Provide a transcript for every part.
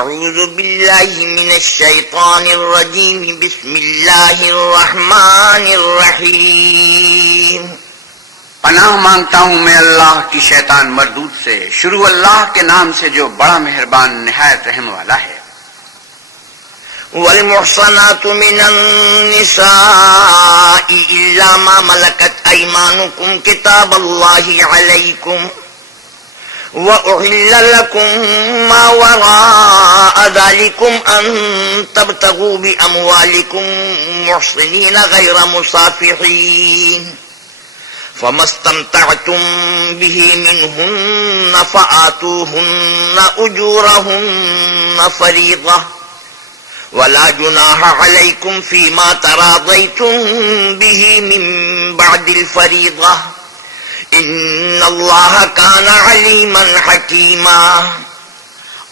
اعوذ باللہ من الشیطان الرجیم بسم اللہ الرحمن الرحیم پناہ مانگتا ہوں میں اللہ کی شیطان مردود سے، شروع اللہ کے نام سے جو بڑا مہربان نہایت رحم والا ہے۔ والمحصنات من النساء الا ما ملكت ايمانكم كتاب الله عليكم وأحل لكم ما وراء ذلكم أن تبتغوا بأموالكم محصنين غير مصافحين فما استمتعتم به منهن فآتوهن أجورهن فريضة ولا جناح عليكم فيما تراضيتم به من بعد الفريضة ان اللہ کان علیما حکیما۔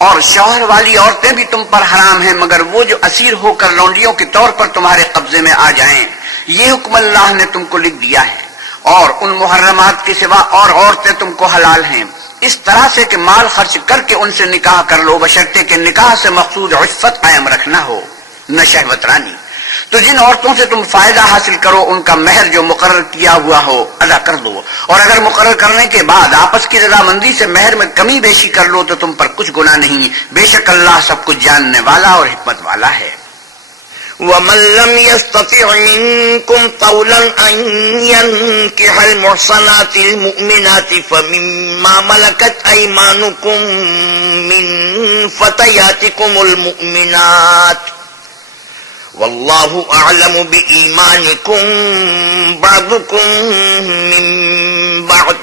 اور شوہر والی عورتیں بھی تم پر حرام ہیں مگر وہ جو اسیر ہو کر لونڈیوں کے طور پر تمہارے قبضے میں آ جائیں، یہ حکم اللہ نے تم کو لکھ دیا ہے۔ اور ان محرمات کے سوا اور عورتیں تم کو حلال ہیں، اس طرح سے کہ مال خرچ کر کے ان سے نکاح کر لو، بشرطے کہ نکاح سے مقصود عفت قائم رکھنا ہو، نہ شہوت رانی۔ تو جن عورتوں سے تم فائدہ حاصل کرو ان کا مہر جو مقرر کیا ہوا ہو ادا کر دو، اور اگر مقرر کرنے کے بعد آپس کی رضامندی سے مہر میں کمی بیشی کر لو تو تم پر کچھ گناہ نہیں، بے شک اللہ سب کچھ جاننے والا اور حکمت والا ہے۔ ومن لم يستطع منكم طولا أن ينكح المحصنات المؤمنات فمما ملكت أيمانكم من فتياتكم المؤمنات والله أعلم بإيمانكم بعضكم من بعض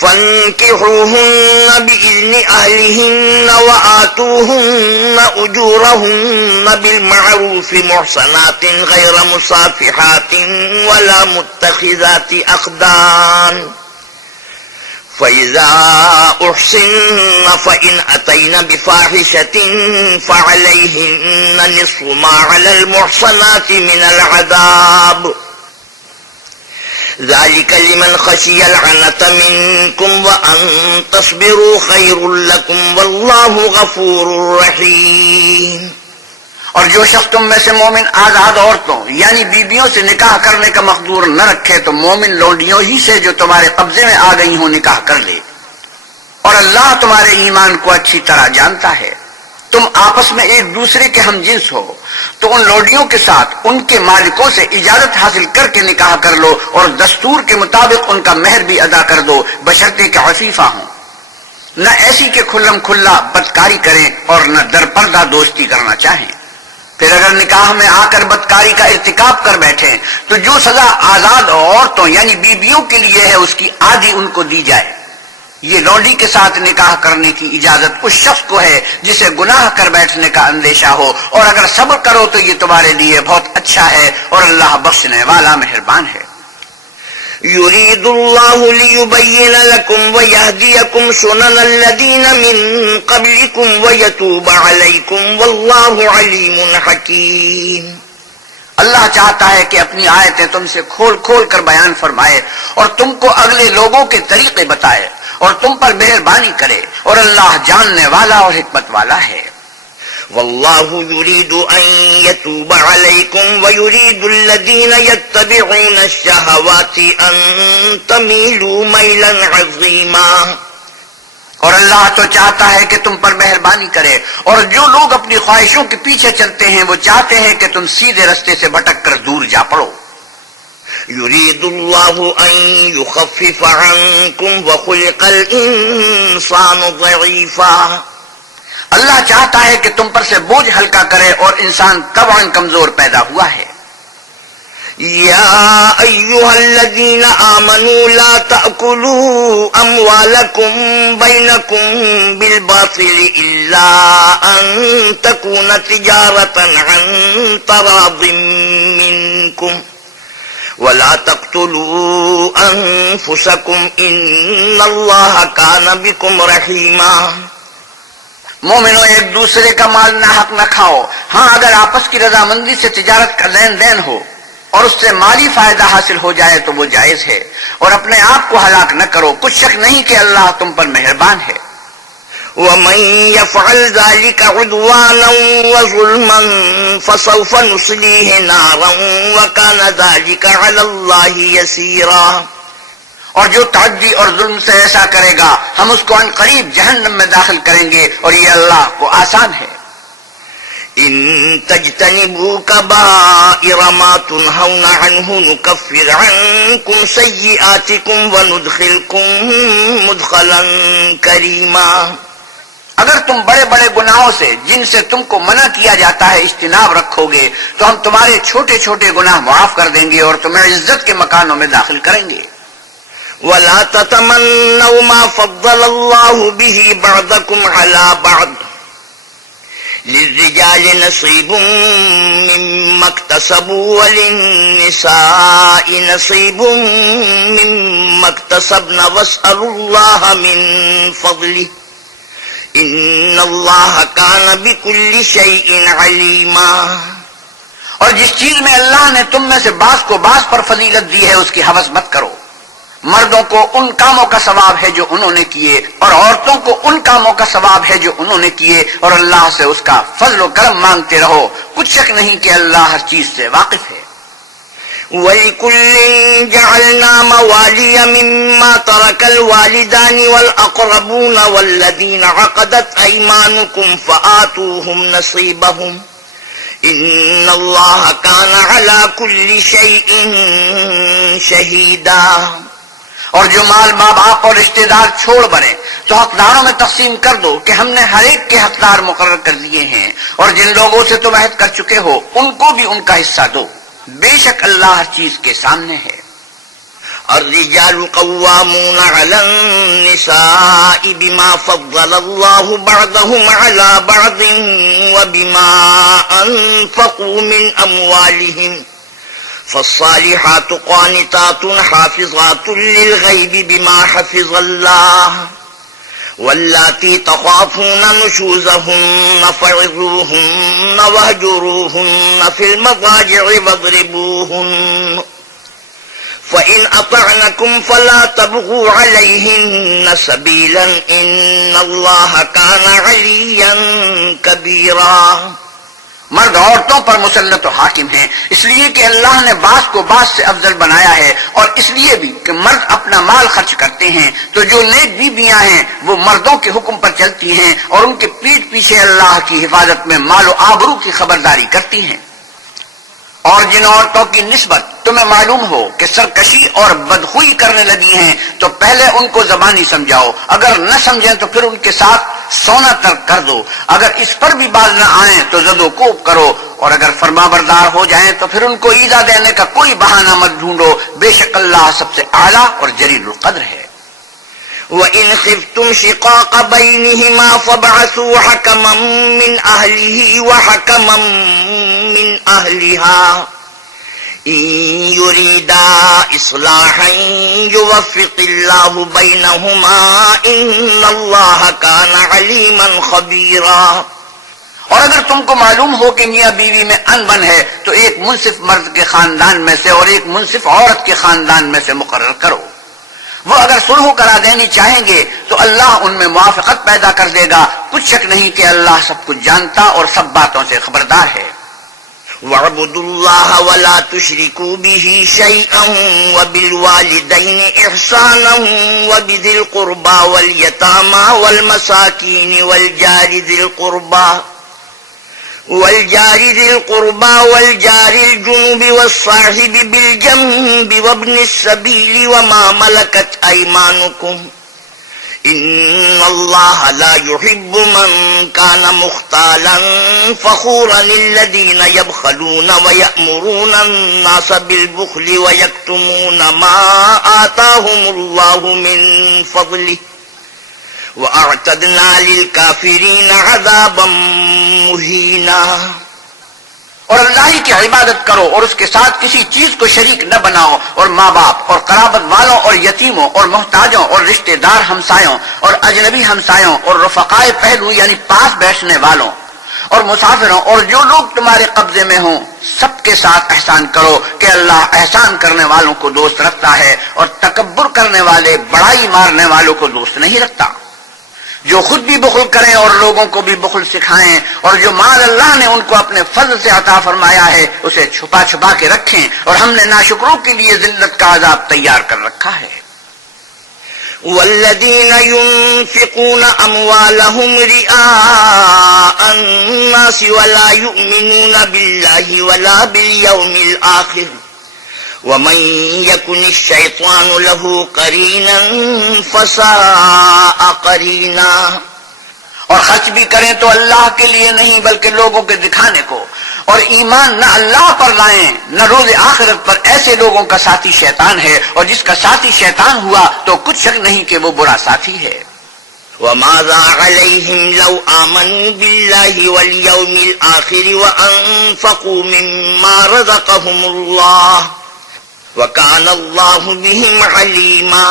فانكحوهن بإذن أهلهن وآتوهن أجورهن بالمعروف محصنات غير مصافحات ولا متخذات أخدان فإذا أحصن فإن أتين بفاحشة فعليهن نصف ما على المحصنات من العذاب ذلك لمن خشي العنة منكم وأن تصبروا خير لكم والله غفور رحيم۔ اور جو شخص تم میں سے مومن آزاد عورتوں یعنی بیویوں سے نکاح کرنے کا مقدور نہ رکھے تو مومن لونڈیوں ہی سے جو تمہارے قبضے میں آ گئی ہوں نکاح کر لے، اور اللہ تمہارے ایمان کو اچھی طرح جانتا ہے۔ تم آپس میں ایک دوسرے کے ہم جنس ہو تو ان لونڈیوں کے ساتھ ان کے مالکوں سے اجازت حاصل کر کے نکاح کر لو، اور دستور کے مطابق ان کا مہر بھی ادا کر دو، بشرطے کہ عفیفہ ہوں، نہ ایسی کہ کھلم کھلا بدکاری کریں اور نہ در پردہ دوستی کرنا چاہیں۔ پھر اگر نکاح میں آ کر بدکاری کا ارتکاب کر بیٹھیں تو جو سزا آزاد عورتوں یعنی بیویوں کے لیے ہے اس کی آدھی ان کو دی جائے۔ یہ لونڈی کے ساتھ نکاح کرنے کی اجازت اس شخص کو ہے جسے گناہ کر بیٹھنے کا اندیشہ ہو، اور اگر صبر کرو تو یہ تمہارے لیے بہت اچھا ہے، اور اللہ بخشنے والا مہربان ہے۔ يريد الله ليبين لكم ويهديكم سنن الذين من قبلكم ويتوب عليكم والله عليم حكيم۔ اللہ چاہتا ہے کہ اپنی آیتیں تم سے کھول کھول کر بیان فرمائے اور تم کو اگلے لوگوں کے طریقے بتائے اور تم پر مہربانی کرے، اور اللہ جاننے والا اور حکمت والا ہے۔ والله يريد أن يتوب عليكم ويريد الذين يتبعون الشهوات أن تميلوا ميلا عظيما۔ اور اللہ تو چاہتا ہے کہ تم پر مہربانی کرے، اور جو لوگ اپنی خواہشوں کے پیچھے چلتے ہیں وہ چاہتے ہیں کہ تم سیدھے رستے سے بھٹک کر دور جا پڑو۔ يريد الله أن يخفف عنكم وخلق الإنسان ضعيفا۔ اللہ چاہتا ہے کہ تم پر سے بوجھ ہلکا کرے، اور انسان طبعاً کمزور پیدا ہوا ہے۔ يا أيها الذين آمنوا لا تأكلوا أموالكم بينكم بالباطل إلا أن تكون تجارة عن تراض منكم ولا تقتلوا أنفسكم إن الله كان بكم رحيما۔ مومنو ایک دوسرے کا مال ناحق نہ کھاؤ، ہاں اگر آپس کی رضامندی سے تجارت کا لین دین ہو اور اس سے مالی فائدہ حاصل ہو جائے تو وہ جائز ہے، اور اپنے آپ کو ہلاک نہ کرو، کچھ شک نہیں کہ اللہ تم پر مہربان ہے۔ ومن يفعل ذلك عدوانا وظلما فسوف نصليه نارا وكان ذلك على الله يسيرا. اور جو تعدی اور ظلم سے ایسا کرے گا ہم اس کو عن قریب جہنم میں داخل کریں گے اور یہ اللہ کو آسان ہے. إن تجتنبوا كبائر ما تنهون عنه نكفر عنكم سيئاتكم وندخلكم مدخلا كريما. اگر تم بڑے بڑے گناہوں سے جن سے تم کو منع کیا جاتا ہے اجتناب رکھو گے تو ہم تمہارے چھوٹے چھوٹے گناہ معاف کر دیں گے اور تمہیں عزت کے مکانوں میں داخل کریں گے. ولا تتمنوا ما فضل الله به بعضكم على بعض للرجال نصيب مما اكتسبوا وللنساء نصيب مما اكتسبن واسألوا الله من فضله إن الله كان بكل شيء عليما. اور جس چیز میں اللہ نے تم میں سے بعض کو بعض پر فضیلت دی ہے اس کی ہوس مت کرو. مردوں کو ان کاموں کا ثواب ہے جو انہوں نے کیے اور عورتوں کو ان کاموں کا ثواب ہے جو انہوں نے کیے اور اللہ سے اس کا فضل و کرم مانگتے رہو. کچھ شک نہیں کہ اللہ ہر چیز سے واقف ہے. وَلِكُلٍّ جَعَلْنَا مَوَالِيَ مِمَّا تَرَكَ الْوَالِدَانِ وَالْأَقْرَبُونَ وَالَّذِينَ عَقَدَتْ أَيْمَانُكُمْ فَآتُوهُمْ نَصِيبَهُمْ إِنَّ اللَّهَ كَانَ عَلَى كُلِّ شَيْءٍ شَهِيدًا. اور جو مال ماں باپ اور رشتہ دار چھوڑ بنے تو حقداروں میں تقسیم کر دو کہ ہم نے ہر ایک کے حقدار مقرر کر دیے ہیں اور جن لوگوں سے تم عہد کر چکے ہو ان کو بھی ان کا حصہ دو. بے شک اللہ ہر چیز کے سامنے ہے. الرجال قوامون على النساء بما فضل الله بعضهم على بعض وبما أنفقوا من أموالهم فالصالحات قانتات حافظات للغيب بما حفظ الله واللاتي تخافون نشوزهن فعظوهن واهجروهن في المضاجع واضربوهن فإن أطعنكم فلا تبغوا عليهن سبيلا إن الله كان عليا كبيرا. مرد عورتوں پر مسلط و حاکم ہیں اس لیے کہ اللہ نے بعض کو بعض سے افضل بنایا ہے اور اس لیے بھی کہ مرد اپنا مال خرچ کرتے ہیں تو جو نیک بیویاں ہیں وہ مردوں کے حکم پر چلتی ہیں اور ان کے پیٹھ پیچھے اللہ کی حفاظت میں مال و آبرو کی خبرداری کرتی ہیں. اور جن عورتوں کی نسبت تمہیں معلوم ہو کہ سرکشی اور بدخوئی کرنے لگی ہیں تو پہلے ان کو زبانی سمجھاؤ. اگر نہ سمجھیں تو پھر ان کے ساتھ سونا ترک کر دو. اگر اس پر بھی باز نہ آئیں تو زد و کوب کرو اور اگر فرما بردار ہو جائیں تو پھر ان کو ایذا دینے کا کوئی بہانہ مت ڈھونڈو. بے شک اللہ سب سے اعلیٰ اور جلیل القدر ہے. وَإِنْ خِفْتُمْ شِقَاقَ بَيْنِهِمَا فَابْعَثُوا حَكَمًا مِّنْ أَهْلِهِ وَحَكَمًا مِّنْ أَهْلِهَا إِن يُرِيدَا إِصْلَاحًا يُوَفِّقِ اللَّهُ بَيْنَهُمَا إِنَّ اللَّهَ كَانَ عَلِيمًا خَبِيرًا. اور اگر تم کو معلوم ہو کہ میاں بیوی میں انبن ہے تو ایک منصف مرد کے خاندان میں سے اور ایک منصف عورت کے خاندان میں سے مقرر کرو. وہ اگر صلح کرا دینی چاہیں گے تو اللہ ان میں موافقت پیدا کر دے گا. کچھ شک نہیں کہ اللہ سب کچھ جانتا اور سب باتوں سے خبردار ہے. وَاعْبُدُوا اللَّهَ وَلَا تُشْرِكُوا بِهِ شَيْئًا وَبِالْوَالِدَيْنِ إِحْسَانًا وَبِذِي الْقُرْبَى وَالْيَتَامَى وَالْمَسَاكِينِ والجار ذي القربى والجار الجنب والصاحب بالجنب وابن السبيل وما ملكت أيمانكم إن الله لا يحب من كان مختالا فخورا الذين يبخلون ويأمرون الناس بالبخل ويكتمون ما آتاهم الله من فضله وَأَعْتَدْنَا لِلْكَافِرِينَ عَذَابًا مُهِينًا. اور اللہ ہی کی عبادت کرو اور اس کے ساتھ کسی چیز کو شریک نہ بناؤ اور ماں باپ اور قرابت والوں اور یتیموں اور محتاجوں اور رشتہ دار ہمسایوں اور اجنبی ہمسایوں اور رفقائے پہلو یعنی پاس بیٹھنے والوں اور مسافروں اور جو لوگ تمہارے قبضے میں ہوں سب کے ساتھ احسان کرو کہ اللہ احسان کرنے والوں کو دوست رکھتا ہے اور تکبر کرنے والے بڑائی مارنے والوں کو دوست نہیں رکھتا. جو خود بھی بخل کریں اور لوگوں کو بھی بخل سکھائیں، اور جو مال اللہ نے ان کو اپنے فضل سے عطا فرمایا ہے اسے چھپا چھپا کے رکھیں، اور ہم نے ناشکروں کے لیے ذلت کا عذاب تیار کر رکھا ہے۔ والذين ينفقون أموالهم رئاء الناس ولا يؤمنون بالله ولا باليوم الآخر ومن يكن الشيطان له قرينا فساء قرينا۔ اور خرچ بھی کریں تو اللہ کے لیے نہیں بلکہ لوگوں کے دکھانے کو، اور ایمان نہ اللہ پر لائیں نہ روز آخرت پر، ایسے لوگوں کا ساتھی شیطان ہے، اور جس کا ساتھی شیطان ہوا تو کچھ شک نہیں کہ وہ برا ساتھی ہے۔ وماذا عليهم لو آمنوا بالله واليوم الآخر وأنفقوا مما رزقهم الله وكان الله بهم عليما۔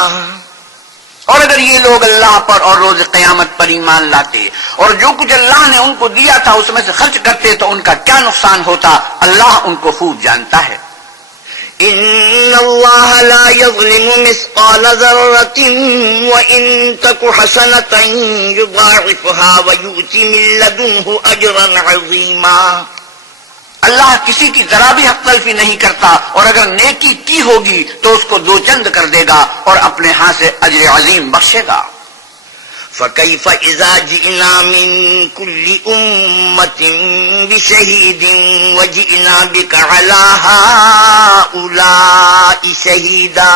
اور اگر یہ لوگ اللہ پر اور روز قیامت پر ایمان لاتے اور جو کچھ اللہ نے ان کو دیا تھا اس میں سے خرچ کرتے تو ان کا کیا نقصان ہوتا، اللہ ان کو خوب جانتا ہے۔ ان اللہ لا یظلم مثقال ذرة وان تک حسنة یضاعفها ویؤت من لدنه اجرا عظیما۔ اللہ کسی کی ذرا بھی حق تلفی نہیں کرتا، اور اگر نیکی کی ہوگی تو اس کو دو چند کر دے گا اور اپنے ہاں سے اجر عظیم بخشے گا۔ فَكَيْفَ إِذَا جِئْنَا مِن كُلِّ أُمَّةٍ بِشَهِيدٍ وَجِئْنَا بِكَ عَلَى هَؤُلَاءِ شَهِيدًا۔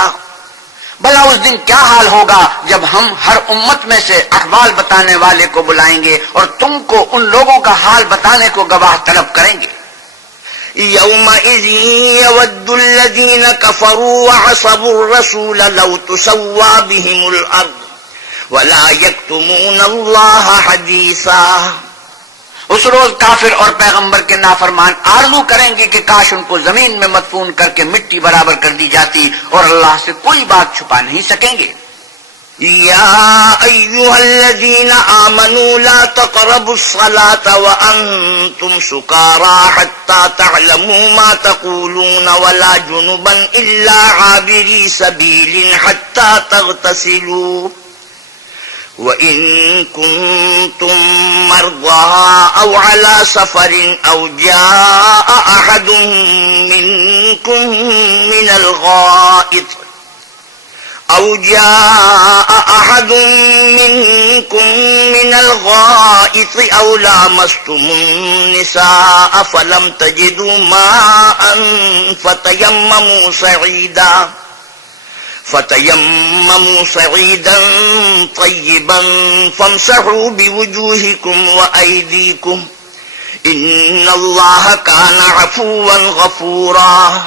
بھلا اس دن کیا حال ہوگا جب ہم ہر امت میں سے احوال بتانے والے کو بلائیں گے اور تم کو ان لوگوں کا حال بتانے کو گواہ طلب کریں گے۔ يومئذ يود الذين كفروا وعصوا الرسول لو تسوى بهم الأرض ولا يكتمون الله حديثا۔ اس روز کافر اور پیغمبر کے نافرمان آرزو کریں گے کہ کاش ان کو زمین میں مدفون کر کے مٹی برابر کر دی جاتی، اور اللہ سے کوئی بات چھپا نہیں سکیں گے۔ يا أيها الذين آمنوا لا تقربوا الصلاة وأنتم سكارى حتى تعلموا ما تقولون ولا جنبا إلا عابري سبيل حتى تغتسلوا وإن كنتم مرضى أو على سفر أو جاء أحد منكم من الغائط أو لامستم النساء فلم تجدوا ماء فتيمموا صعيدا طيبا فامسحوا بوجوهكم وأيديكم إن الله كان عفوا غفورا۔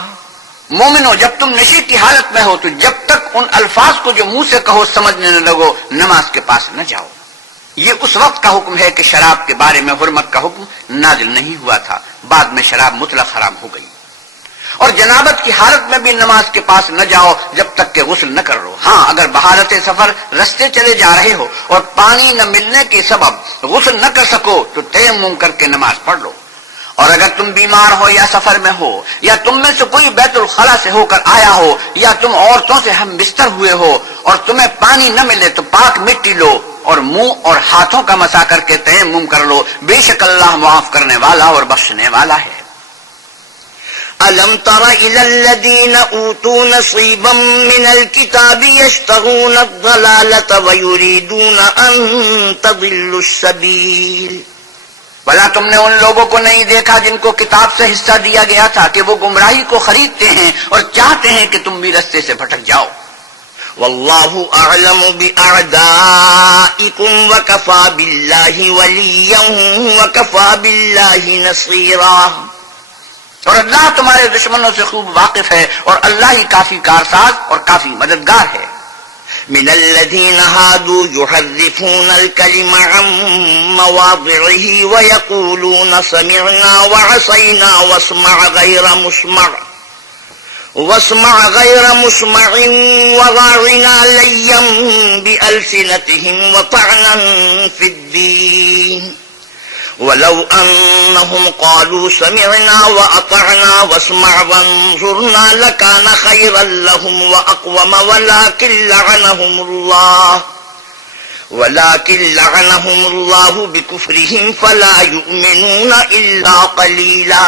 مومنو، جب تم نشے کی حالت میں ہو تو جب تک ان الفاظ کو جو منہ سے کہو سمجھنے نہ لگو نماز کے پاس نہ جاؤ۔ یہ اس وقت کا حکم ہے کہ شراب کے بارے میں حرمت کا حکم نازل نہیں ہوا تھا، بعد میں شراب مطلق حرام ہو گئی۔ اور جنابت کی حالت میں بھی نماز کے پاس نہ جاؤ جب تک کہ غسل نہ کر لو۔ ہاں، اگر بحالت سفر رستے چلے جا رہے ہو اور پانی نہ ملنے کے سبب غسل نہ کر سکو تو تیمم کر کے نماز پڑھ لو۔ اور اگر تم بیمار ہو یا سفر میں ہو یا تم میں سے کوئی بیت الخلا سے ہو کر آیا ہو یا تم عورتوں سے ہم بستر ہوئے ہو اور تمہیں پانی نہ ملے تو پاک مٹی لو اور منہ اور ہاتھوں کا مسا کر کے تیمم کر لو، بے شک اللہ معاف کرنے والا اور بخشنے والا ہے۔ أَلَمْ تَرَ إِلَى الَّذِينَ أُوتُوا نَصِيبًا مِنَ الْكِتَابِ يَشْتَرُونَ الضَّلَالَةَ وَيُرِيدُونَ أَن تَضِلُّوا السَّبِيلَ۔ بھلا تم نے ان لوگوں کو نہیں دیکھا جن کو کتاب سے حصہ دیا گیا تھا کہ وہ گمراہی کو خریدتے ہیں اور چاہتے ہیں کہ تم بھی رستے سے بھٹک جاؤ۔ واللہ اعلم بأعدائکم وکفى باللہ ولیا وکفى باللہ نصیرا۔ اور اللہ تمہارے دشمنوں سے خوب واقف ہے اور اللہ ہی کافی کارساز اور کافی مددگار ہے۔ من الذين هادوا يحرفون الكلم عن مواضعه ويقولون سمعنا وعصينا واسمع غير مسمع وراعنا ليا بألسنتهم وطعنا في الدين ولو أنهم قالوا سمعنا وأطعنا واسمع وانظرنا لكان خيرا لهم وأقوم ولكن ولكن لعنهم الله بكفرهم فلا يؤمنون إلا قليلا.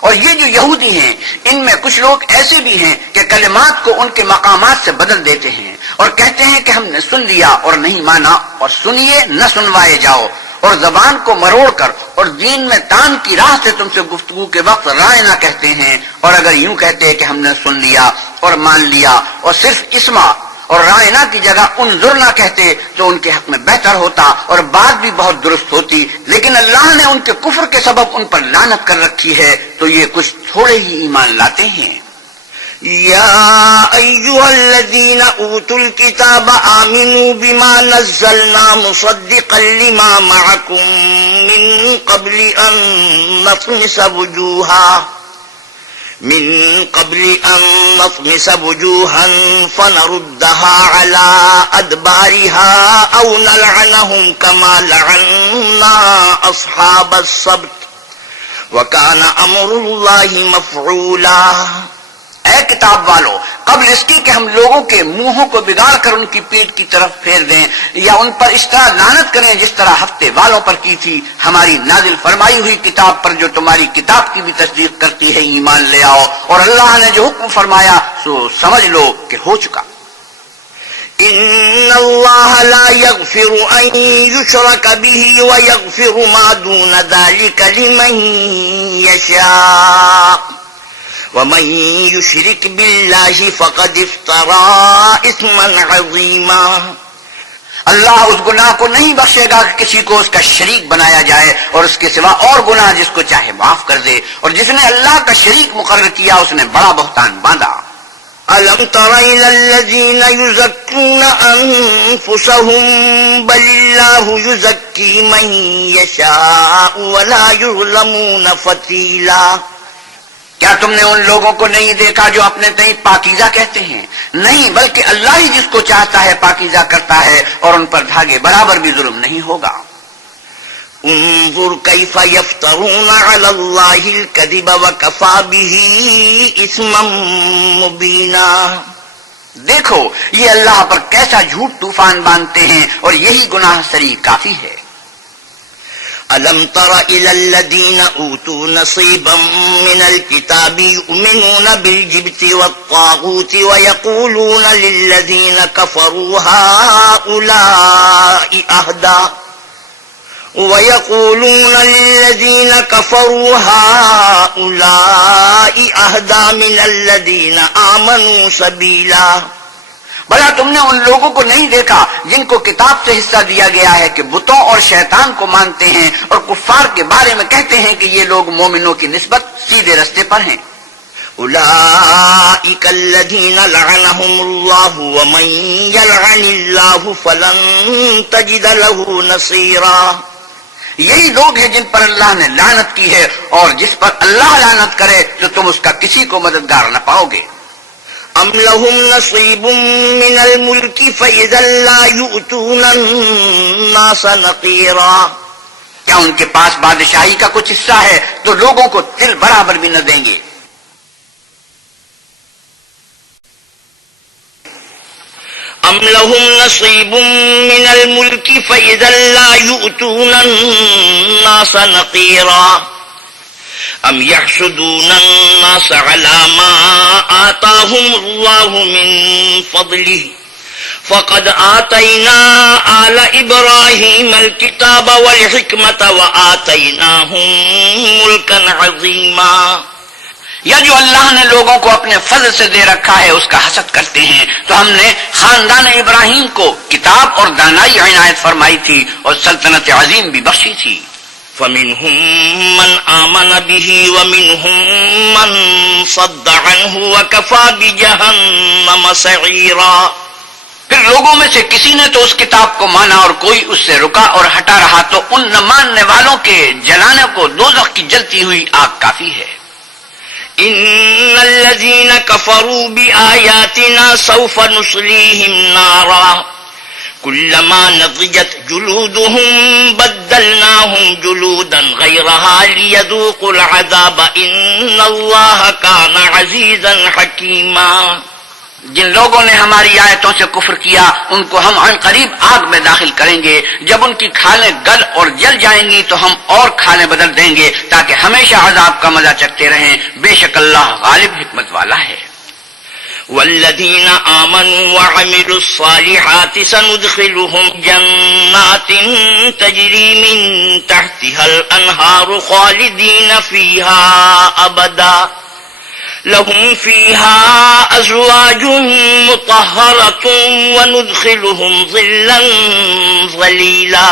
اور یہ جو یہودی ہیں ان میں کچھ لوگ ایسے بھی ہیں کہ کلمات کو ان کے مقامات سے بدل دیتے ہیں اور کہتے ہیں کہ ہم نے سن لیا اور نہیں مانا، اور سنیے نہ سنوائے جاؤ، اور زبان کو مروڑ کر اور دین میں تان کی راہ سے تم سے گفتگو کے وقت رائے نہ کہتے ہیں، اور اگر یوں کہتے کہ ہم نے سن لیا اور مان لیا اور صرف اسما اور رائنا کی جگہ انظر نہ کہتے تو ان کے حق میں بہتر ہوتا اور بات بھی بہت درست ہوتی، لیکن اللہ نے ان کے کفر کے سبب ان پر لعنت کر رکھی ہے تو یہ کچھ تھوڑے ہی ایمان لاتے ہیں۔ يا أيها الذين أوتوا الكتاب آمنوا بما نزلنا مصدقا لما معكم من قبل أن نطمس وجوها فنردها على أدبارها أو نلعنهم كما لعنا أصحاب السبت وكان أمر الله مفعولا۔ اے کتاب والو، قبل اس کی کہ ہم لوگوں کے منہوں کو بگاڑ کر ان کی پیٹ کی طرف پھیر دیں یا ان پر اس طرح لعنت کریں جس طرح ہفتے والوں پر کی تھی، ہماری نازل فرمائی ہوئی کتاب پر جو تمہاری کتاب کی بھی تصدیق کرتی ہے ایمان لے آؤ، اور اللہ نے جو حکم فرمایا سو سمجھ لو کہ ہو چکا۔ ان اللہ لا یغفر ان یشرک به ویغفر ما دون ذلك لمن یشاء ومن يشرك بالله فقد افترى اثما عظيما۔ اللہ اس گناہ کو نہیں بخشے گا کہ کسی کو اس کا شریک بنایا جائے، اور اس کے سوا اور گناہ جس کو چاہے معاف کر دے، اور جس نے اللہ کا شریک مقرر کیا اس نے بڑا بہتان باندھا۔ أَلَمْ تَرَ إِلَى الَّذِينَ يُزَكُّونَ أَنفُسَهُم بَلِ اللَّهُ يُزَكِّي مَن يَشَاءُ وَلَا يُظْلَمُونَ فَتِيلًا۔ کیا تم نے ان لوگوں کو نہیں دیکھا جو اپنے تئیں پاکیزہ کہتے ہیں؟ نہیں، بلکہ اللہ ہی جس کو چاہتا ہے پاکیزہ کرتا ہے، اور ان پر دھاگے برابر بھی ظلم نہیں ہوگا۔ انظر كيف يفترون على الله الكذب وكفى به اثما مبينا۔ دیکھو یہ اللہ پر کیسا جھوٹ طوفان باندھتے ہیں، اور یہی گناہ سری کافی ہے۔ أَلَمْ تَرَ إِلَى الَّذِينَ أُوتُوا نَصِيبًا مِنَ الْكِتَابِ يُؤْمِنُونَ بِالْجِبْتِ وَالطَّاغُوتِ وَيَقُولُونَ لِلَّذِينَ كَفَرُوا هَؤُلَاءِ أَهْدَىٰ مِنَ الَّذِينَ آمَنُوا سَبِيلًا۔ بھلا تم نے ان لوگوں کو نہیں دیکھا جن کو کتاب سے حصہ دیا گیا ہے کہ بتوں اور شیطان کو مانتے ہیں، اور کفار کے بارے میں کہتے ہیں کہ یہ لوگ مومنوں کی نسبت سیدھے رستے پر ہیں۔ أولئك الذين لعنهم الله ومن يلعن الله فلن تجد له نصيرا۔ یہی لوگ ہیں جن پر اللہ نے لعنت کی ہے، اور جس پر اللہ لعنت کرے تو تم اس کا کسی کو مددگار نہ پاؤ گے۔ ام لهم نصیب من الملک فإذا لا يؤتون الناس نقیرا۔ کیا ان کے پاس بادشاہی کا کچھ حصہ ہے تو لوگوں کو تل برابر بھی نہ دیں گے۔ ام لهم نصیب من الملک فإذا لا يؤتون الناس نقیرا۔ ام يحسدون الناس على ما آتاهم الله من فضله فقد آتينا آل إبراهيم الكتاب والحكمة وآتيناهم ملكا عظيما۔ یا جو اللہ نے لوگوں کو اپنے فضل سے دے رکھا ہے اس کا حسد کرتے ہیں، تو ہم نے خاندان ابراہیم کو کتاب اور دانائی عنایت فرمائی تھی اور سلطنت عظیم بھی بخشی تھی۔ فَمِنْهُمْ مَنْ آمَنَ بِهِ وَمِنْهُمْ مَنْ صَدَّ عَنْهُ وَكَفَى بِجَهَنَّمَ سَعِيرًا۔ پھر لوگوں میں سے کسی نے تو اس کتاب کو مانا اور کوئی اس سے رکا اور ہٹا رہا، تو ان نہ ماننے والوں کے جلانے کو دوزخ کی جلتی ہوئی آگ کافی ہے۔ إِنَّ الَّذِينَ كَفَرُوا بِآيَاتِنَا سَوْفَ نُصْلِيهِمْ نَارًا كُلَّمَا نَضِجَتْ جُلُودُهُمْ بَدَّلْنَاهُمْ جُلُودًا غَيْرَهَا لِيَذُوقُوا الْعَذَابَ إِنَّ اللَّهَ كَانَ عَزِيزًا حَكِيمًا۔ جن لوگوں نے ہماری آیتوں سے کفر کیا ان کو ہم عن قریب آگ میں داخل کریں گے، جب ان کی کھالیں گل اور جل جائیں گی تو ہم اور کھالیں بدل دیں گے تاکہ ہمیشہ عذاب کا مزہ چکھتے رہیں، بے شک اللہ غالب حکمت والا ہے۔ والذين آمنوا وعملوا الصالحات سندخلهم جنات تجري من تحتها الأنهار خالدين فيها أبدا لهم فيها أزواج مطهرة وندخلهم ظلا ظليلا۔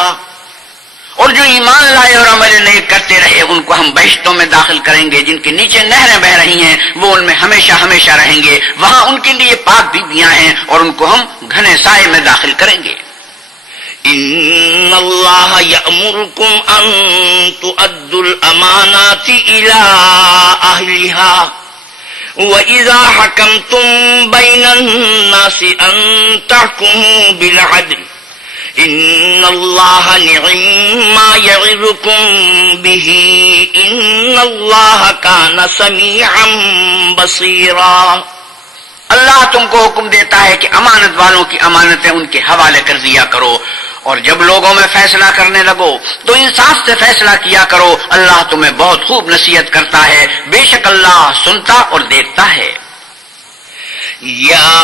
اور جو ایمان لائے اور عمل نیک کرتے رہے ان کو ہم بہشتوں میں داخل کریں گے جن کے نیچے نہریں بہ رہی ہیں، وہ ان میں ہمیشہ ہمیشہ رہیں گے، وہاں ان کے لیے پاک بیویاں ہیں اور ان کو ہم گھنے سائے میں داخل کریں گے۔ إن الله يأمركم أن تؤدوا الأمانات إلى أهلها وإذا حكمتم بين الناس أن تحكموا بالعدل إن الله نعم ما يعظكم به إن الله كان سميعا بصيرا۔ اللہ تم کو حکم دیتا ہے کہ امانت والوں کی امانتیں ان کے حوالے کر دیا کرو، اور جب لوگوں میں فیصلہ کرنے لگو تو انصاف سے فیصلہ کیا کرو، اللہ تمہیں بہت خوب نصیحت کرتا ہے، بے شک اللہ سنتا اور دیکھتا ہے۔ يا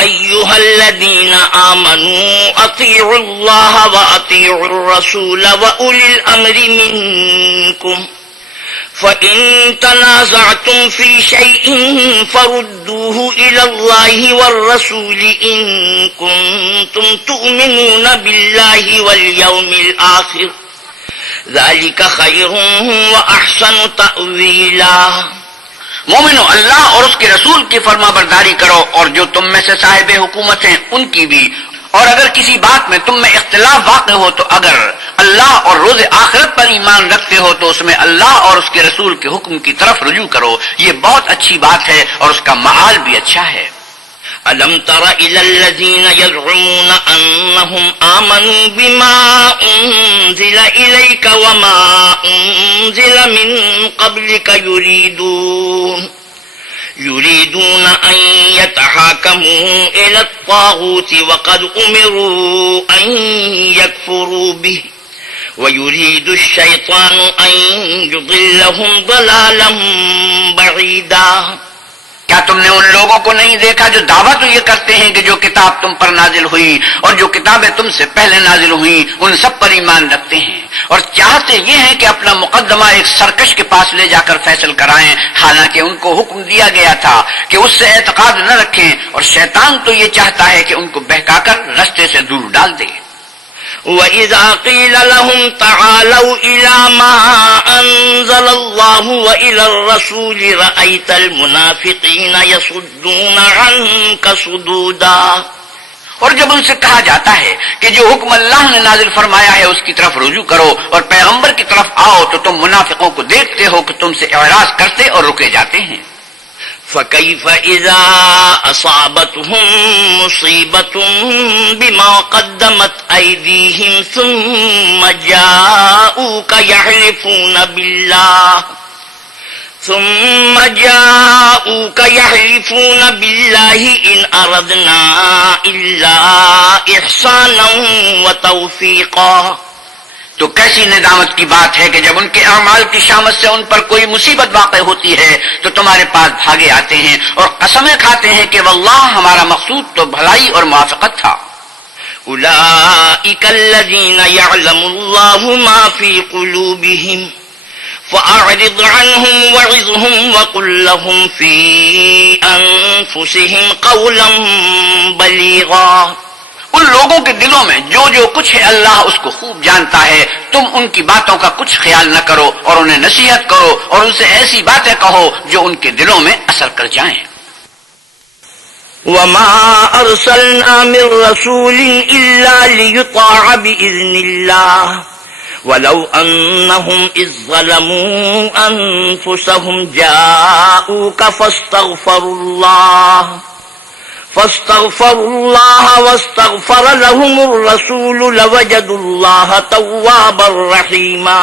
أيها الذين آمنوا أطيعوا الله وأطيعوا الرسول وأولي الأمر منكم فإن تنازعتم في شيء فردوه إلى الله والرسول إن كنتم تؤمنون بالله واليوم الآخر ذلك خير وأحسن تأويلا۔ مومنو، اللہ اور اس کے رسول کی فرما برداری کرو، اور جو تم میں سے صاحب حکومت ہیں ان کی بھی، اور اگر کسی بات میں تم میں اختلاف واقع ہو تو اگر اللہ اور روز آخرت پر ایمان رکھتے ہو تو اس میں اللہ اور اس کے رسول کے حکم کی طرف رجوع کرو، یہ بہت اچھی بات ہے اور اس کا معال بھی اچھا ہے۔ ألم تر إلى الذين يزعمون أنهم آمنوا بما أنزل إليك وما أنزل من قبلك يريدون أن يتحاكموا إلى الطاغوت وقد أمروا أن يكفروا به ويريد الشيطان أن يضلهم ضلالا بعيدا۔ کیا تم نے ان لوگوں کو نہیں دیکھا جو دعویٰ تو یہ کرتے ہیں کہ جو کتاب تم پر نازل ہوئی اور جو کتابیں تم سے پہلے نازل ہوئیں ان سب پر ایمان رکھتے ہیں، اور چاہتے یہ ہیں کہ اپنا مقدمہ ایک سرکش کے پاس لے جا کر فیصل کرائیں، حالانکہ ان کو حکم دیا گیا تھا کہ اس سے اعتقاد نہ رکھیں، اور شیطان تو یہ چاہتا ہے کہ ان کو بہکا کر رستے سے دور ڈال دے۔ وَإِذَا قِيلَ لَهُمْ تَعَالَوْا إِلَى مَا أَنزَلَ اللَّهُ وَإِلَى الرَّسُولِ رَأَيْتَ الْمُنَافِقِينَ يَصُدُّونَ عَنكَ صُدُودًا۔ اور جب ان سے کہا جاتا ہے کہ جو حکم اللہ نے نازل فرمایا ہے اس کی طرف رجوع کرو اور پیغمبر کی طرف آؤ تو تم منافقوں کو دیکھتے ہو کہ تم سے اعراض کرتے اور رکے جاتے ہیں۔ فَكَيْفَ إِذَا أَصَابَتْهُم مُّصِيبَةٌ بِمَا قَدَّمَتْ أَيْدِيهِمْ ثُمَّ جَاءُوكَ يَحْلِفُونَ بِاللَّهِ إِنْ أَرَدْنَا إِلَّا إِحْسَانًا وَتَوْفِيقًا۔ تو کیسی ندامت کی بات ہے کہ جب ان کے اعمال کی شامت سے ان پر کوئی مصیبت واقع ہوتی ہے تو تمہارے پاس بھاگے آتے ہیں اور قسمیں کھاتے ہیں کہ واللہ ہمارا مقصود تو بھلائی اور موافقت تھا۔ أولئك الذين يعلم الله ما في قلوبهم فأعرض عنهم وعظهم وقل لهم في أنفسهم قولا بليغا۔ ان لوگوں کے دلوں میں جو جو کچھ ہے اللہ اس کو خوب جانتا ہے، تم ان کی باتوں کا کچھ خیال نہ کرو اور انہیں نصیحت کرو اور ان سے ایسی باتیں کہو جو ان کے دلوں میں اثر کر جائیں۔ وما أرسلنا من رسول إلا ليطاع بإذن الله ولو أنهم إذ ظلموا أنفسهم جاءوك فاستغفروا الله واستغفر لهم الرسول لوجدوا الله توابا رحيما۔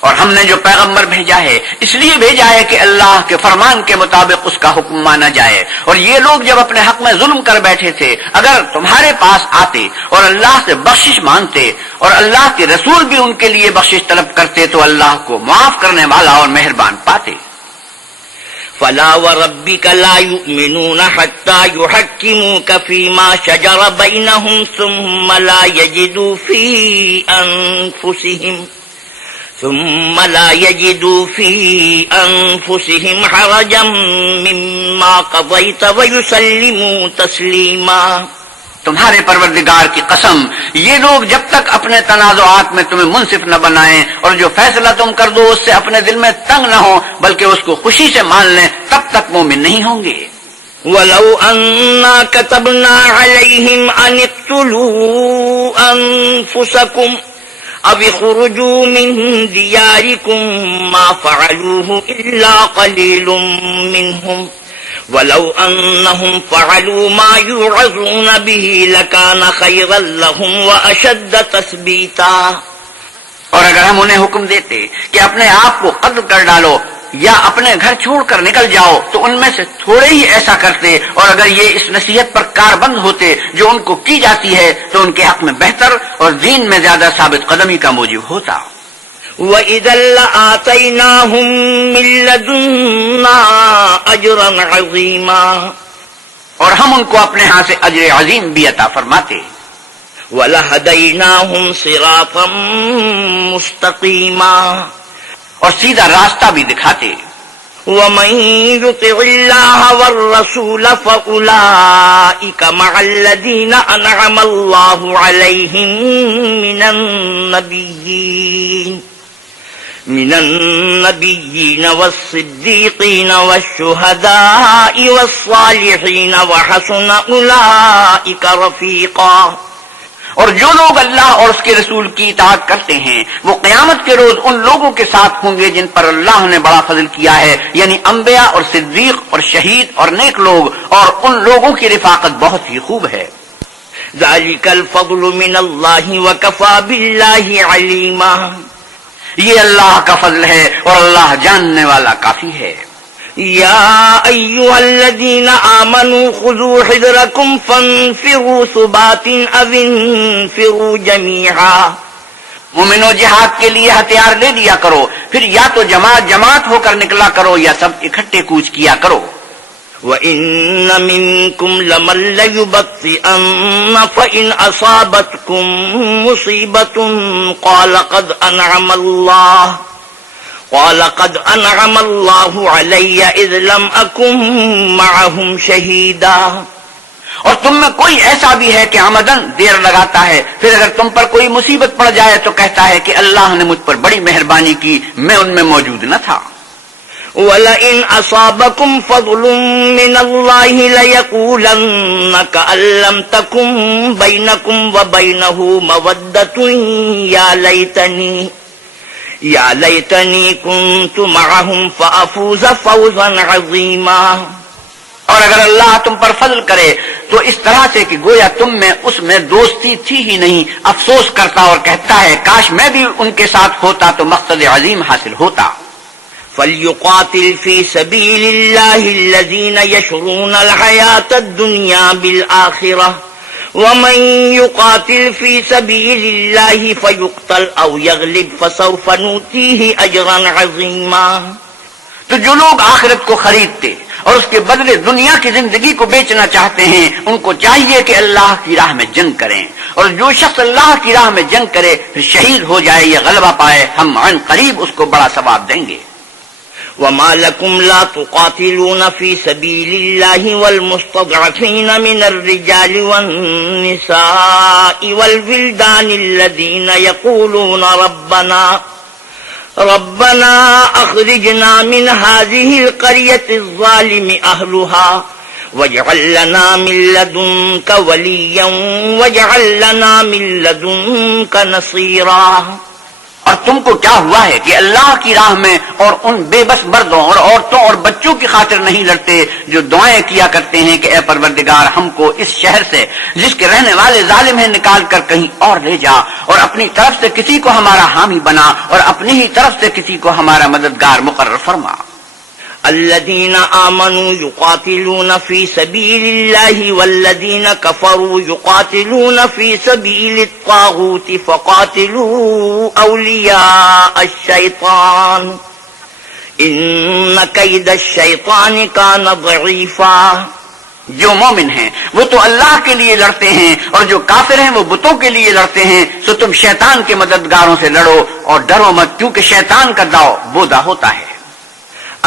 اور ہم نے جو پیغمبر بھیجا ہے اس لیے بھیجا ہے کہ اللہ کے فرمان کے مطابق اس کا حکم مانا جائے. اور یہ لوگ جب اپنے حق میں ظلم کر بیٹھے تھے اگر تمہارے پاس آتے اور اللہ سے بخشش مانگتے اور اللہ کے رسول بھی ان کے لیے بخشش طلب کرتے تو اللہ کو معاف کرنے والا اور مہربان پاتے. فلا وربك لا يؤمنون حتى يحكموك فيما شجر بينهم ثم لا يجدوا في أنفسهم حرجا مما قضيت ويسلموا تسليما. تمہارے پروردگار کی قسم یہ لوگ جب تک اپنے تنازعات میں تمہیں منصف نہ بنائیں اور جو فیصلہ تم کر دو اس سے اپنے دل میں تنگ نہ ہو بلکہ اس کو خوشی سے مان لیں تب تک مومن نہیں ہوں گے. وَلَوْ أَنَّا كَتَبْنَا عَلَيْهِمْ أَنِ اقْتُلُوا أَنفُسَكُمْ أَوْ اخْرُجُوا مِنْ دِيَارِكُمْ مَا فَعَلُوهُ إِلَّا قَلِيلٌ مِّنْهُمْ وَلَوْ أَنَّهُمْ فَعَلُوا مَا يُوعَظُونَ بِهِ لَكَانَ خَيْرًا لَهُمْ وَأَشَدَّ تَثْبِيتًا. اور اگر ہم انہیں حکم دیتے کہ اپنے آپ کو قتل کر ڈالو یا اپنے گھر چھوڑ کر نکل جاؤ تو ان میں سے تھوڑے ہی ایسا کرتے اور اگر یہ اس نصیحت پر کاربند ہوتے جو ان کو کی جاتی ہے تو ان کے حق میں بہتر اور دین میں زیادہ ثابت قدمی کا موجب ہوتا. وَإِذًا لَّآتَيْنَاهُم مِّن لَّدُنَّا أَجْرًا عَظِيمًا. اور ہم ان کو اپنے ہاں سے اجر عظیم بھی عطا فرماتے. وَلَهَدَيْنَاهُمْ صِرَاطًا مُّسْتَقِيمًا. اور سیدھا راستہ بھی دکھاتے. وَمَن يُطِعِ اللَّهَ وَالرَّسُولَ فَأُولَٰئِكَ مَعَ الَّذِينَ أَنْعَمَ اللَّهُ عَلَيْهِم من النبيين والصديقين والشهداء والصالحين وحسن أولئك رفيقا. اور جو لوگ اللہ اور اس کے رسول کی اطاعت کرتے ہیں وہ قیامت کے روز ان لوگوں کے ساتھ ہوں گے جن پر اللہ نے بڑا فضل کیا ہے یعنی انبیاء اور صدیق اور شہید اور نیک لوگ اور ان لوگوں کی رفاقت بہت ہی خوب ہے. ذلك الفضل من الله وكفى بالله عليما. یہ اللہ کا فضل ہے اور اللہ جاننے والا کافی ہے. یا ایھا الذین آمنوا خذوا حذرکم فانفروا ثبات او انفروا جمیعا. مومنو جہاد کے لیے ہتھیار لے لیا کرو پھر یا تو جماعت جماعت ہو کر نکلا کرو یا سب اکٹھے کوچ کیا کرو. وَإِنَّ مِنكُمْ لَمَن لَّيُبَطِّئَنَّ فَإِنْ أَصَابَتْكُم مُّصِيبَةٌ قَالَ قَدْ أَنْعَمَ اللَّهُ عَلَيَّ إِذْ لَمْ أَكُن مَّعَهُمْ شَهِيدًا. اور تم میں کوئی ایسا بھی ہے کہ عمدن دیر لگاتا ہے پھر اگر تم پر کوئی مصیبت پڑ جائے تو کہتا ہے کہ اللہ نے مجھ پر بڑی مہربانی کی میں ان میں موجود نہ تھا. وَلَئِنْ أَصَابَكُمْ فَضْلٌ مِّنَ اللَّهِ لَيَقُولَنَّ كَأَن لَّمْ تَكُن بَيْنَكُمْ وَبَيْنَهُ مَوَدَّةٌ يَا لَيْتَنِي كُنتُ مَعَهُمْ فَأَفُوزَ فَوْزًا عَظِيمًا. اور اگر اللہ تم پر فضل کرے تو اس طرح سے کہ گویا تم میں اس میں دوستی تھی ہی نہیں افسوس کرتا اور کہتا ہے کاش میں بھی ان کے ساتھ ہوتا تو مقصد عظیم حاصل ہوتا. فَلْيُقَاتِلْ فِي سَبِيلِ اللَّهِ الَّذِينَ يَشْرُونَ الْحَيَاةَ الدُّنْيَا بِالْآخِرَةِ وَمَن يُقَاتِلْ فِي سَبِيلِ اللَّهِ فَيُقْتَلْ أَوْ يَغْلِبْ فَسَوْفَ نُؤْتِيهِ أَجْرًا عَظِيمًا. تو جو لوگ آخرت کو خریدتے اور اس کے بدلے دنیا کی زندگی کو بیچنا چاہتے ہیں ان کو چاہیے کہ اللہ کی راہ میں جنگ کریں اور جو شخص اللہ کی راہ میں جنگ کرے پھر شہید ہو جائے یا غلبہ پائے ہم عن قریب اس کو بڑا ثواب دیں گے. وَمَا لَكُمْ لَا تُقَاتِلُونَ فِي سَبِيلِ اللَّهِ وَالْمُسْتَضْعَفِينَ مِنَ الرِّجَالِ وَالنِّسَاءِ وَالْوِلْدَانِ الَّذِينَ يَقُولُونَ رَبَّنَا أَخْرِجْنَا مِنْ هَٰذِهِ الْقَرْيَةِ الظَّالِمِ أَهْلُهَا وَاجْعَل لَّنَا مِن لَّدُنكَ وَلِيًّا وَاجْعَل لَّنَا مِن لَّدُنكَ نَصِيرًا. اور تم کو کیا ہوا ہے کہ اللہ کی راہ میں اور ان بے بس مردوں اور عورتوں اور بچوں کی خاطر نہیں لڑتے جو دعائیں کیا کرتے ہیں کہ اے پروردگار ہم کو اس شہر سے جس کے رہنے والے ظالم ہیں نکال کر کہیں اور لے جا، اور اپنی طرف سے کسی کو ہمارا حامی بنا اور اپنی ہی طرف سے کسی کو ہمارا مددگار مقرر فرما۔ الذين آمنوا يقاتلون في سبيل الله والذين كفروا يقاتلون في سبيل الطاغوت فقاتلوا أولياء الشيطان إن كيد الشيطان كان ضعيفا۔ جو مومن ہیں وہ تو اللہ کے لیے لڑتے ہیں اور جو کافر ہیں وہ بتوں کے لیے لڑتے ہیں، سو تم شیطان کے مددگاروں سے لڑو اور ڈرو مت، کیونکہ شیطان کا داؤ بودا ہوتا ہے۔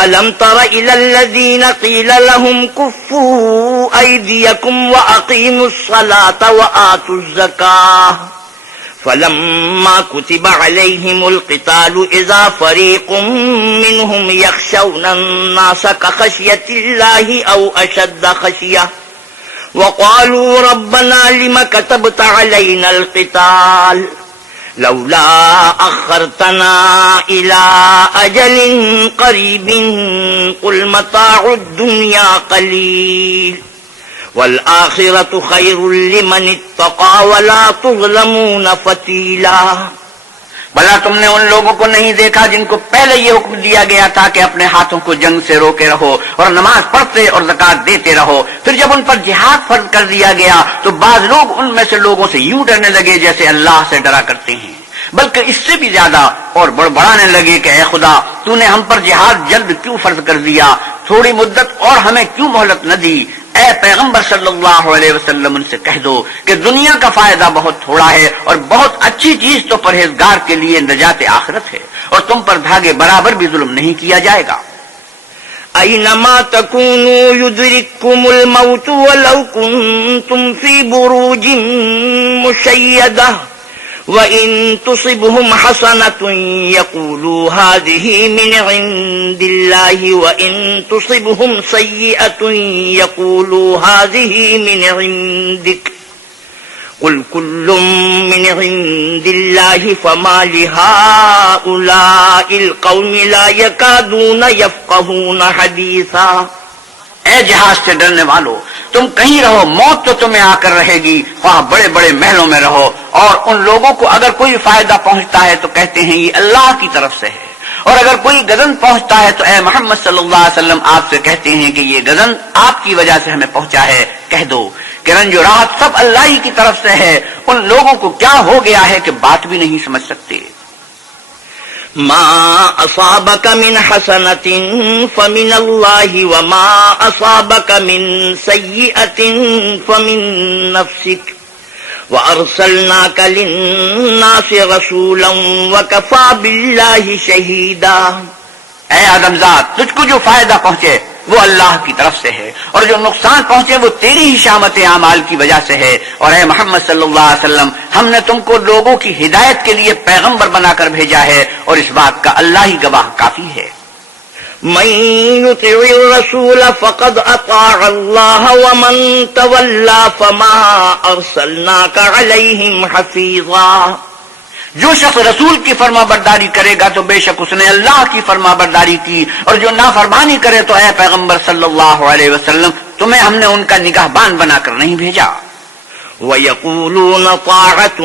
ألم تر إلى الذين قيل لهم كفوا أيديكم وأقيموا الصلاة وآتوا الزكاة فلما كتب عليهم القتال إذا فريق منهم يخشون الناس كخشية الله أو أشد خشية وقالوا ربنا لم كتبت علينا القتال لولا أخرتنا إلى أجل قريب قل متاع الدنيا قليل والآخرة خير لمن اتقى ولا تظلمون فتيلا۔ بھلا تم نے ان لوگوں کو نہیں دیکھا جن کو پہلے یہ حکم دیا گیا تھا کہ اپنے ہاتھوں کو جنگ سے روکے رہو اور نماز پڑھتے اور زکات دیتے رہو، پھر جب ان پر جہاد فرض کر دیا گیا تو بعض لوگ ان میں سے لوگوں سے یوں ڈرنے لگے جیسے اللہ سے ڈرا کرتے ہیں، بلکہ اس سے بھی زیادہ اور بڑبڑانے لگے کہ اے خدا تو نے ہم پر جہاد جلد کیوں فرض کر دیا، تھوڑی مدت اور ہمیں کیوں مہلت نہ دی۔ اے پیغمبر صلی اللہ علیہ وسلم ان سے کہہ دو کہ دنیا کا فائدہ بہت تھوڑا ہے اور بہت اچھی چیز تو پرہیزگار کے لیے نجات آخرت ہے، اور تم پر دھاگے برابر بھی ظلم نہیں کیا جائے گا۔ أينما تكونوا يدرككم الموت ولو كنتم في بروج مشيدة وإن تصبهم حسنة يقولوا هذه من عند الله وإن تصبهم سيئة يقولوا هذه من عندك قل كل من عند الله فما لهؤلاء القوم لا يكادون يفقهون حديثا۔ اے جہاز سے ڈرنے والو، تم کہیں رہو موت تو تمہیں آ کر رہے گی، خواہ بڑے بڑے محلوں میں رہو، اور ان لوگوں کو اگر کوئی فائدہ پہنچتا ہے تو کہتے ہیں یہ اللہ کی طرف سے ہے، اور اگر کوئی غضب پہنچتا ہے تو اے محمد صلی اللہ علیہ وسلم آپ سے کہتے ہیں کہ یہ غضب آپ کی وجہ سے ہمیں پہنچا ہے۔ کہہ دو کہ رنج و راحت سب اللہ ہی کی طرف سے ہے، ان لوگوں کو کیا ہو گیا ہے کہ بات بھی نہیں سمجھ سکتے۔ ما أصابك من حسنة فمن الله وما أصابك من سيئة فمن نفسك وأرسلناك للناس رسولا وكفى بالله شهيدا۔ اے آدم ذات، تجھ کو جو فائدہ پہنچے وہ اللہ کی طرف سے ہے، اور جو نقصان پہنچے وہ تیری ہی شامت اعمال کی وجہ سے ہے، اور اے محمد صلی اللہ علیہ وسلم ہم نے تم کو لوگوں کی ہدایت کے لیے پیغمبر بنا کر بھیجا ہے، اور اس بات کا اللہ ہی گواہ کافی ہے۔ من يطع الرسول فقد اطاع الله ومن تولى فما ارسلناك عليهم حفيظا۔ جو شخص رسول کی فرما برداری کرے گا تو بے شک اس نے اللہ کی فرما برداری کی، اور جو نافرمانی کرے تو اے پیغمبر صلی اللہ علیہ وسلم تمہیں ہم نے ان کا نگہبان بنا کر نہیں بھیجا۔ وَيَقُولُونَ طَاعَةٌ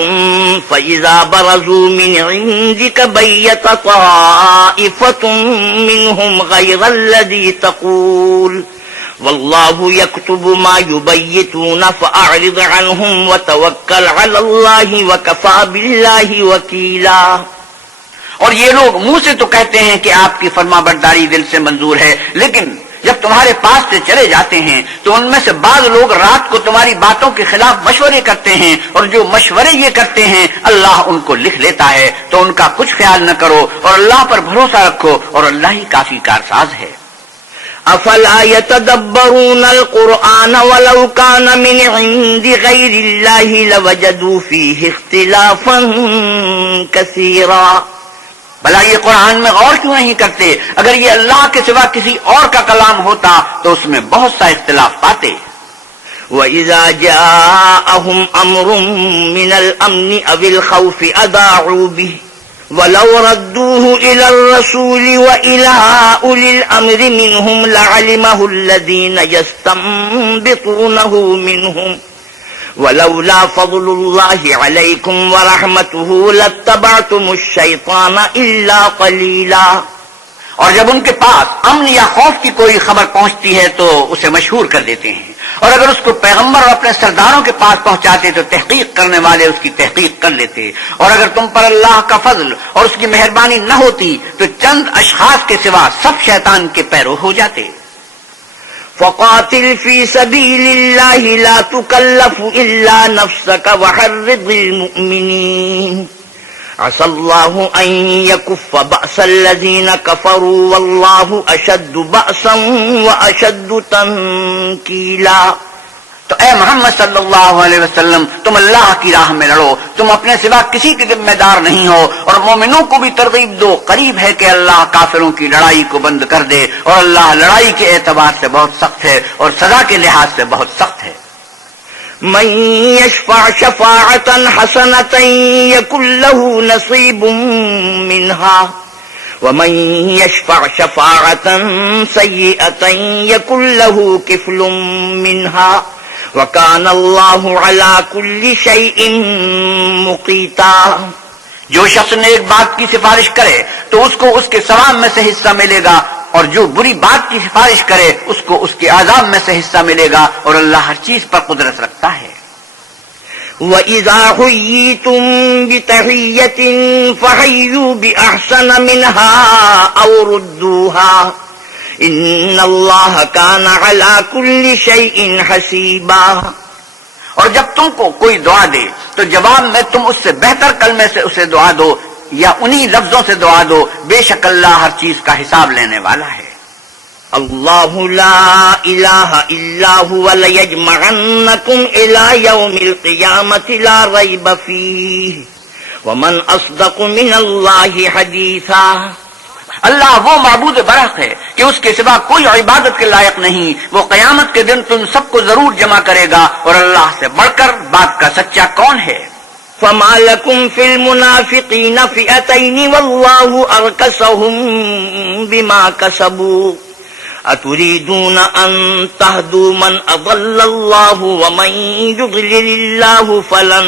فَإِذَا بَرَزُوا مِنْ عِنْدِكَ بَيَّتَ طَائِفَةٌ مِّنْهُمْ غَيْرَ الَّذِي تَقُولُ وَاللَّهُ يَكْتُبُ مَا يُبَيِّتُونَ فَأَعْرِضْ عَنْهُمْ وَتَوَكَّلْ عَلَى اللَّهِ وَكَفَى بِاللَّهِ وَكِيلًا۔ اور یہ لوگ منہ سے تو کہتے ہیں کہ آپ کی فرما برداری دل سے منظور ہے، لیکن جب تمہارے پاس سے چلے جاتے ہیں تو ان میں سے بعض لوگ رات کو تمہاری باتوں کے خلاف مشورے کرتے ہیں، اور جو مشورے یہ کرتے ہیں اللہ ان کو لکھ لیتا ہے، تو ان کا کچھ خیال نہ کرو اور اللہ پر بھروسہ رکھو، اور اللہ ہی کافی کارساز ہے۔ افلا يتدبرون القرآن ولو كان من عند غير الله لوجدوا فيه اختلافا كثيرا۔ بھلا یہ قرآن میں غور کیوں نہیں کرتے؟ اگر یہ اللہ کے سوا کسی اور کا کلام ہوتا تو اس میں بہت سا اختلاف پاتے۔ وَإِذَا جَاءَهُمْ أَمْرٌ مِّنَ الْأَمْنِ أَوِ الْخَوْفِ أَذَاعُوا بِهِ وَلَوْ رَدُّوهُ إِلَى الرَّسُولِ وَإِلَى أُولِي الْأَمْرِ مِنْهُمْ لَعَلِمَهُ الَّذِينَ يَسْتَنبِطُونَهُ مِنْهُمْ وَلَوْلَا فَضْلُ اللَّهِ عَلَيْكُمْ وَرَحْمَتُهُ لَاتَّبَعْتُمُ الشَّيْطَانَ إِلَّا قَلِيلًا۔ اور جب ان کے پاس امن یا خوف کی کوئی خبر پہنچتی ہے تو اسے مشہور کر دیتے ہیں، اور اگر اس کو پیغمبر اور اپنے سرداروں کے پاس پہنچاتے تو تحقیق کرنے والے اس کی تحقیق کر لیتے، اور اگر تم پر اللہ کا فضل اور اس کی مہربانی نہ ہوتی تو چند اشخاص کے سوا سب شیطان کے پیرو ہو جاتے۔ فَقَاتِلْ فِي سَبِيلِ اللَّهِ لَا تُكَلَّفُ إِلَّا نَفْسَكَ وَحَرِّضِ الْمُؤْمِنِينَ عَسَى اللَّهُ أَن يَكُفَّ بَأْسَ الَّذِينَ كَفَرُوا وَاللَّهُ أَشَدُّ بَأْسًا وَأَشَدُّ تَنكِيلًا۔ تو اے محمد صلی اللہ علیہ وسلم، تم اللہ کی راہ میں لڑو، تم اپنے سوا کسی کے ذمہ دار نہیں ہو، اور مومنوں کو بھی ترغیب دو، قریب ہے کہ اللہ کافروں کی لڑائی کو بند کر دے، اور اللہ لڑائی کے اعتبار سے بہت سخت ہے اور سزا کے لحاظ سے بہت سخت ہے۔ من يشفع شفاعة حسنة يكن له نصيب منها ومن يشفع شفاعة سيئة يكن له كفل منها وكان الله على كل شيء مقيتا۔ جو شخص نیک بات کی سفارش کرے تو اس کو اس کے ثواب میں سے حصہ ملے گا، اور جو بری بات کی سفارش کرے اس کو اس کے عذاب میں سے حصہ ملے گا، اور اللہ ہر چیز پر قدرت رکھتا ہے۔ وَإِذَا حُيِّيتُم بِتَحِيَّةٍ فَحَيُّوا بِأَحْسَنَ مِنْهَا أَوْ رُدُّوهَا إِنَّ اللَّهَ كَانَ عَلَى كُلِّ شَيْءٍ حَسِيبًا۔ اور جب تم کو کوئی دعا دے تو جواب میں تم اس سے بہتر کلمے سے اسے دعا دو یا انہی لفظوں سے دعا دو، بے شک اللہ ہر چیز کا حساب لینے والا ہے۔ اللہ لا الہ الا هو لیجمعنکم الی یوم القیامۃ لا ریب فیہ ومن اصدق من اللہ حدیثا۔ اللہ وہ معبود برحق ہے کہ اس کے سوا کوئی عبادت کے لائق نہیں، وہ قیامت کے دن تم سب کو ضرور جمع کرے گا، اور اللہ سے بڑھ کر بات کا سچا کون ہے؟ فما لکم فی المنافقین فئتین واللہ ارکسہم بما کسبوا اتریدون ان تہدوا من اضل اللہ ومن یضلل اللہ فلن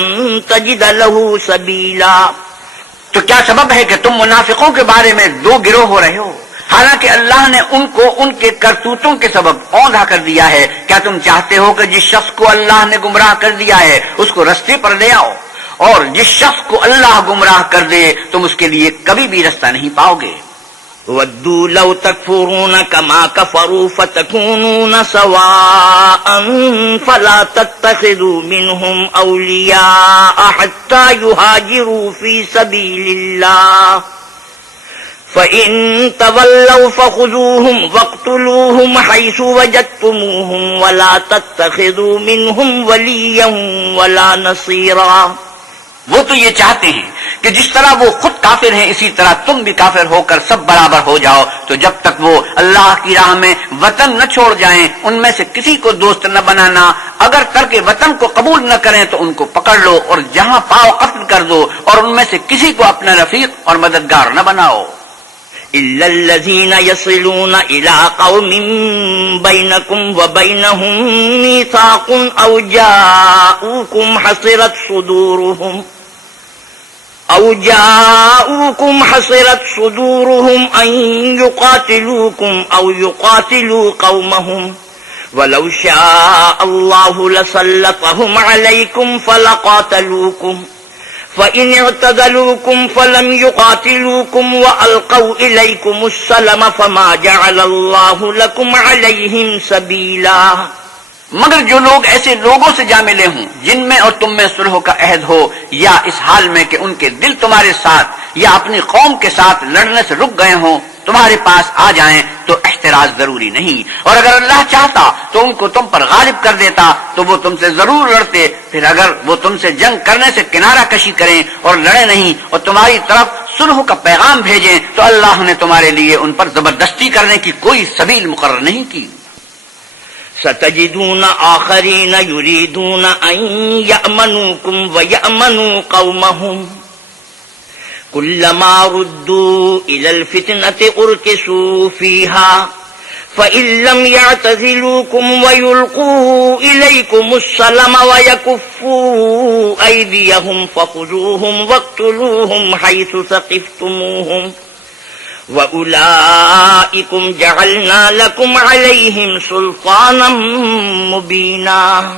تجد له سبیلا۔ تو کیا سبب ہے کہ تم منافقوں کے بارے میں دو گروہ ہو رہے ہو، حالانکہ اللہ نے ان کو ان کے کرتوتوں کے سبب اوندھا کر دیا ہے؟ کیا تم چاہتے ہو کہ جس شخص کو اللہ نے گمراہ کر دیا ہے اس کو رستے پر لے آؤ، اور جس شخص کو اللہ گمراہ کر دے تم اس کے لیے کبھی بھی رستہ نہیں پاؤ گے۔ وَدُّوا لَوْ تَكْفُرُونَ كَمَا كَفَرُوا فَتَكُونُونَ سَوَاءً فَلَا تَتَّخِذُوا مِنْهُمْ أَوْلِيَاءَ حَتَّى يُهَاجِرُوا فِي سَبِيلِ اللَّهِ فَإِن تَوَلَّوْا فَخُذُوهُمْ وَاقْتُلُوهُمْ حَيْثُ وَجَدتُّمُوهُمْ وَلَا تَتَّخِذُوا مِنْهُمْ وَلِيًّا وَلَا نَصِيرًا۔ وہ تو یہ چاہتے ہیں کہ جس طرح وہ خود کافر ہیں اسی طرح تم بھی کافر ہو کر سب برابر ہو جاؤ، تو جب تک وہ اللہ کی راہ میں وطن نہ چھوڑ جائیں ان میں سے کسی کو دوست نہ بنانا، اگر ترک وطن کو قبول نہ کریں تو ان کو پکڑ لو اور جہاں پاؤ قتل کر دو، اور ان میں سے کسی کو اپنا رفیق اور مددگار نہ بناؤ۔ إِلَّا الَّذِينَ يَصِلُونَ إِلَىٰ قَوْمٍ بَيْنَكُمْ وَبَيْنَهُم مِّيثَاقٌ أَوْ جَاءُوكُمْ حَصِرَتْ صُدُورُهُمْ أَن يُقَاتِلُوكُمْ أَوْ يُقَاتِلُوا قَوْمَهُمْ وَلَوْ شَاءَ اللَّهُ لَسَلَّطَهُمْ عَلَيْكُمْ فَلَقَاتَلُوكُمْ فَإِنِ اعْتَزَلُوكُمْ فَلَمْ يُقَاتِلُوكُمْ وَأَلْقَوْا إِلَيْكُمُ السَّلَمَ فَمَا جَعَلَ اللَّهُ لَكُمْ عَلَيْهِمْ سَبِيلًا۔ مگر جو لوگ ایسے لوگوں سے جا ملے ہوں جن میں اور تم میں صلح کا عہد ہو، یا اس حال میں کہ ان کے دل تمہارے ساتھ یا اپنی قوم کے ساتھ لڑنے سے رک گئے ہوں، تمہارے پاس آ جائیں تو احتراز ضروری نہیں، اور اگر اللہ چاہتا تو ان کو تم پر غالب کر دیتا تو وہ تم سے ضرور لڑتے، پھر اگر وہ تم سے جنگ کرنے سے کنارہ کشی کریں اور لڑے نہیں اور تمہاری طرف صلح کا پیغام بھیجیں تو اللہ نے تمہارے لیے ان پر زبردستی کرنے کی کوئی سبیل مقرر نہیں کی۔ ستجدون آخرین یریدون ان یأمنوکم ویأمنوا قومہم كلما ردوا إلى الفتنة أركسوا فيها فإن لم يعتزلوكم ويلقوا إليكم السلم ويكفوا أيديهم فخذوهم واقتلوهم حيث ثقفتموهم وأولئكم جعلنا لكم عليهم سلطانا مبينا.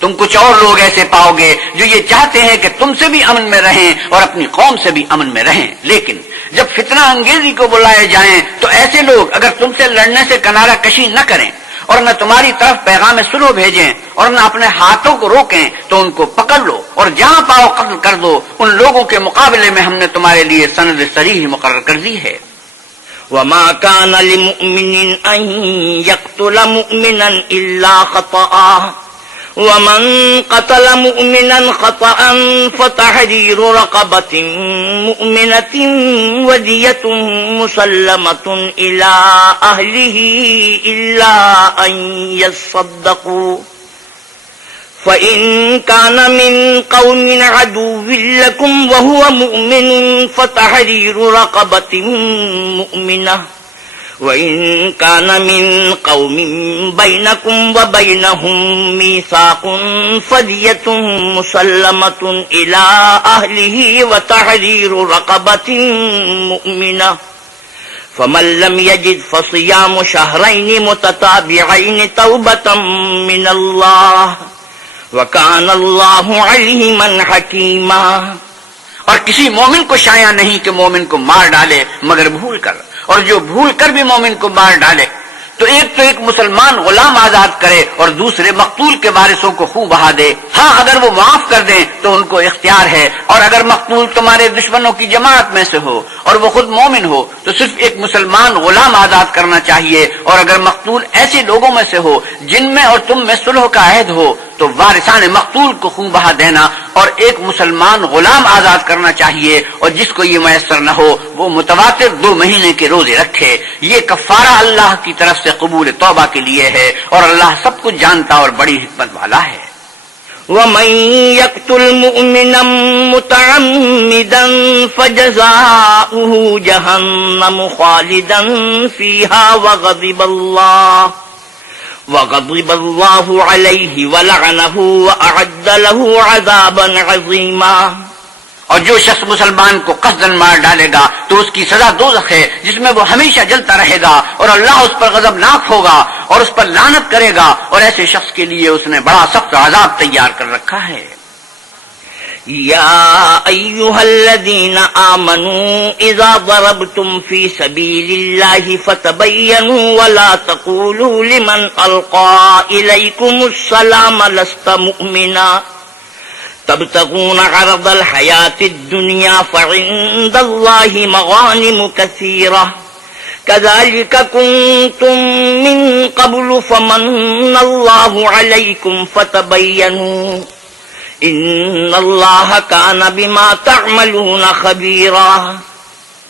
تم کچھ اور لوگ ایسے پاؤ گے جو یہ چاہتے ہیں کہ تم سے بھی امن میں رہیں اور اپنی قوم سے بھی امن میں رہیں، لیکن جب فتنہ انگیزی کو بلائے جائیں تو ایسے لوگ اگر تم سے لڑنے سے کنارہ کشی نہ کریں اور نہ تمہاری طرف پیغام صلح بھیجیں اور نہ اپنے ہاتھوں کو روکیں تو ان کو پکڑ لو اور جہاں پاؤ قتل کر دو. ان لوگوں کے مقابلے میں ہم نے تمہارے لیے سند صریح مقرر کر دی ہے. وما كان لمؤمن أن يقتل مؤمنا إلا خطأ ومن قتل مؤمنا خطأ فتحرير رقبة مؤمنة ودية مسلمة إلى أهله إلا أن يصدقوا فإن كان من قوم عدو لكم وهو مؤمن فتحرير رقبة مؤمنة وإن كان من قوم بينكم وبينهم ميثاق فدية مسلمة إلى أهله وتحرير رقبة مؤمنة فمن لم يجد فصيام شهرين متتابعين توبة من الله وَكَانَ اللَّهُ عَلِيمًا حَكِيمًا. اور کسی مومن کو شایع نہیں کہ مومن کو مار ڈالے مگر بھول کر، اور جو بھول کر بھی مومن کو مار ڈالے تو ایک مسلمان غلام آزاد کرے اور دوسرے مقتول کے وارثوں کو خون بہا دے. ہاں اگر وہ معاف کر دیں تو ان کو اختیار ہے، اور اگر مقتول تمہارے دشمنوں کی جماعت میں سے ہو اور وہ خود مومن ہو تو صرف ایک مسلمان غلام آزاد کرنا چاہیے. اور اگر مقتول ایسے لوگوں میں سے ہو جن میں اور تم میں صلح کا عہد ہو تو وارثان مقتول کو خون بہا دینا اور ایک مسلمان غلام آزاد کرنا چاہیے. اور جس کو یہ میسر نہ ہو وہ متواتر 2 مہینے کے روزے رکھے. یہ کفارہ اللہ کی طرف سے قبول توبہ کے لیے ہے، اور اللہ سب کچھ جانتا اور بڑی حکمت والا ہے. وَمَن يَقْتُلْ مُؤْمِنًا مُتَعَمِّدًا فَجَزَاؤُهُ جَهَنَّمُ خَالِدًا فِيهَا وغضب الله عليه ولعنه وأعد له عذابا عظيما. اور جو شخص مسلمان کو قصدن مار ڈالے گا تو اس کی سزا دوزخ ہے جس میں وہ ہمیشہ جلتا رہے گا، اور اللہ اس پر غضبناک ہوگا اور اس پر لعنت کرے گا، اور ایسے شخص کے لیے اس نے بڑا سخت عذاب تیار کر رکھا ہے. يا أيها الذين آمنوا إذا ضربتم في سبيل الله فتبينوا ولا تقولوا لمن ألقى إليكم السلام لست مؤمنا تبتغون عرض الحياة الدنيا فعند الله مغانم كثيرة كذلك كنتم من قبل فمن الله عليكم فتبينوا ان اللہ کان بما تعملون خبیرا.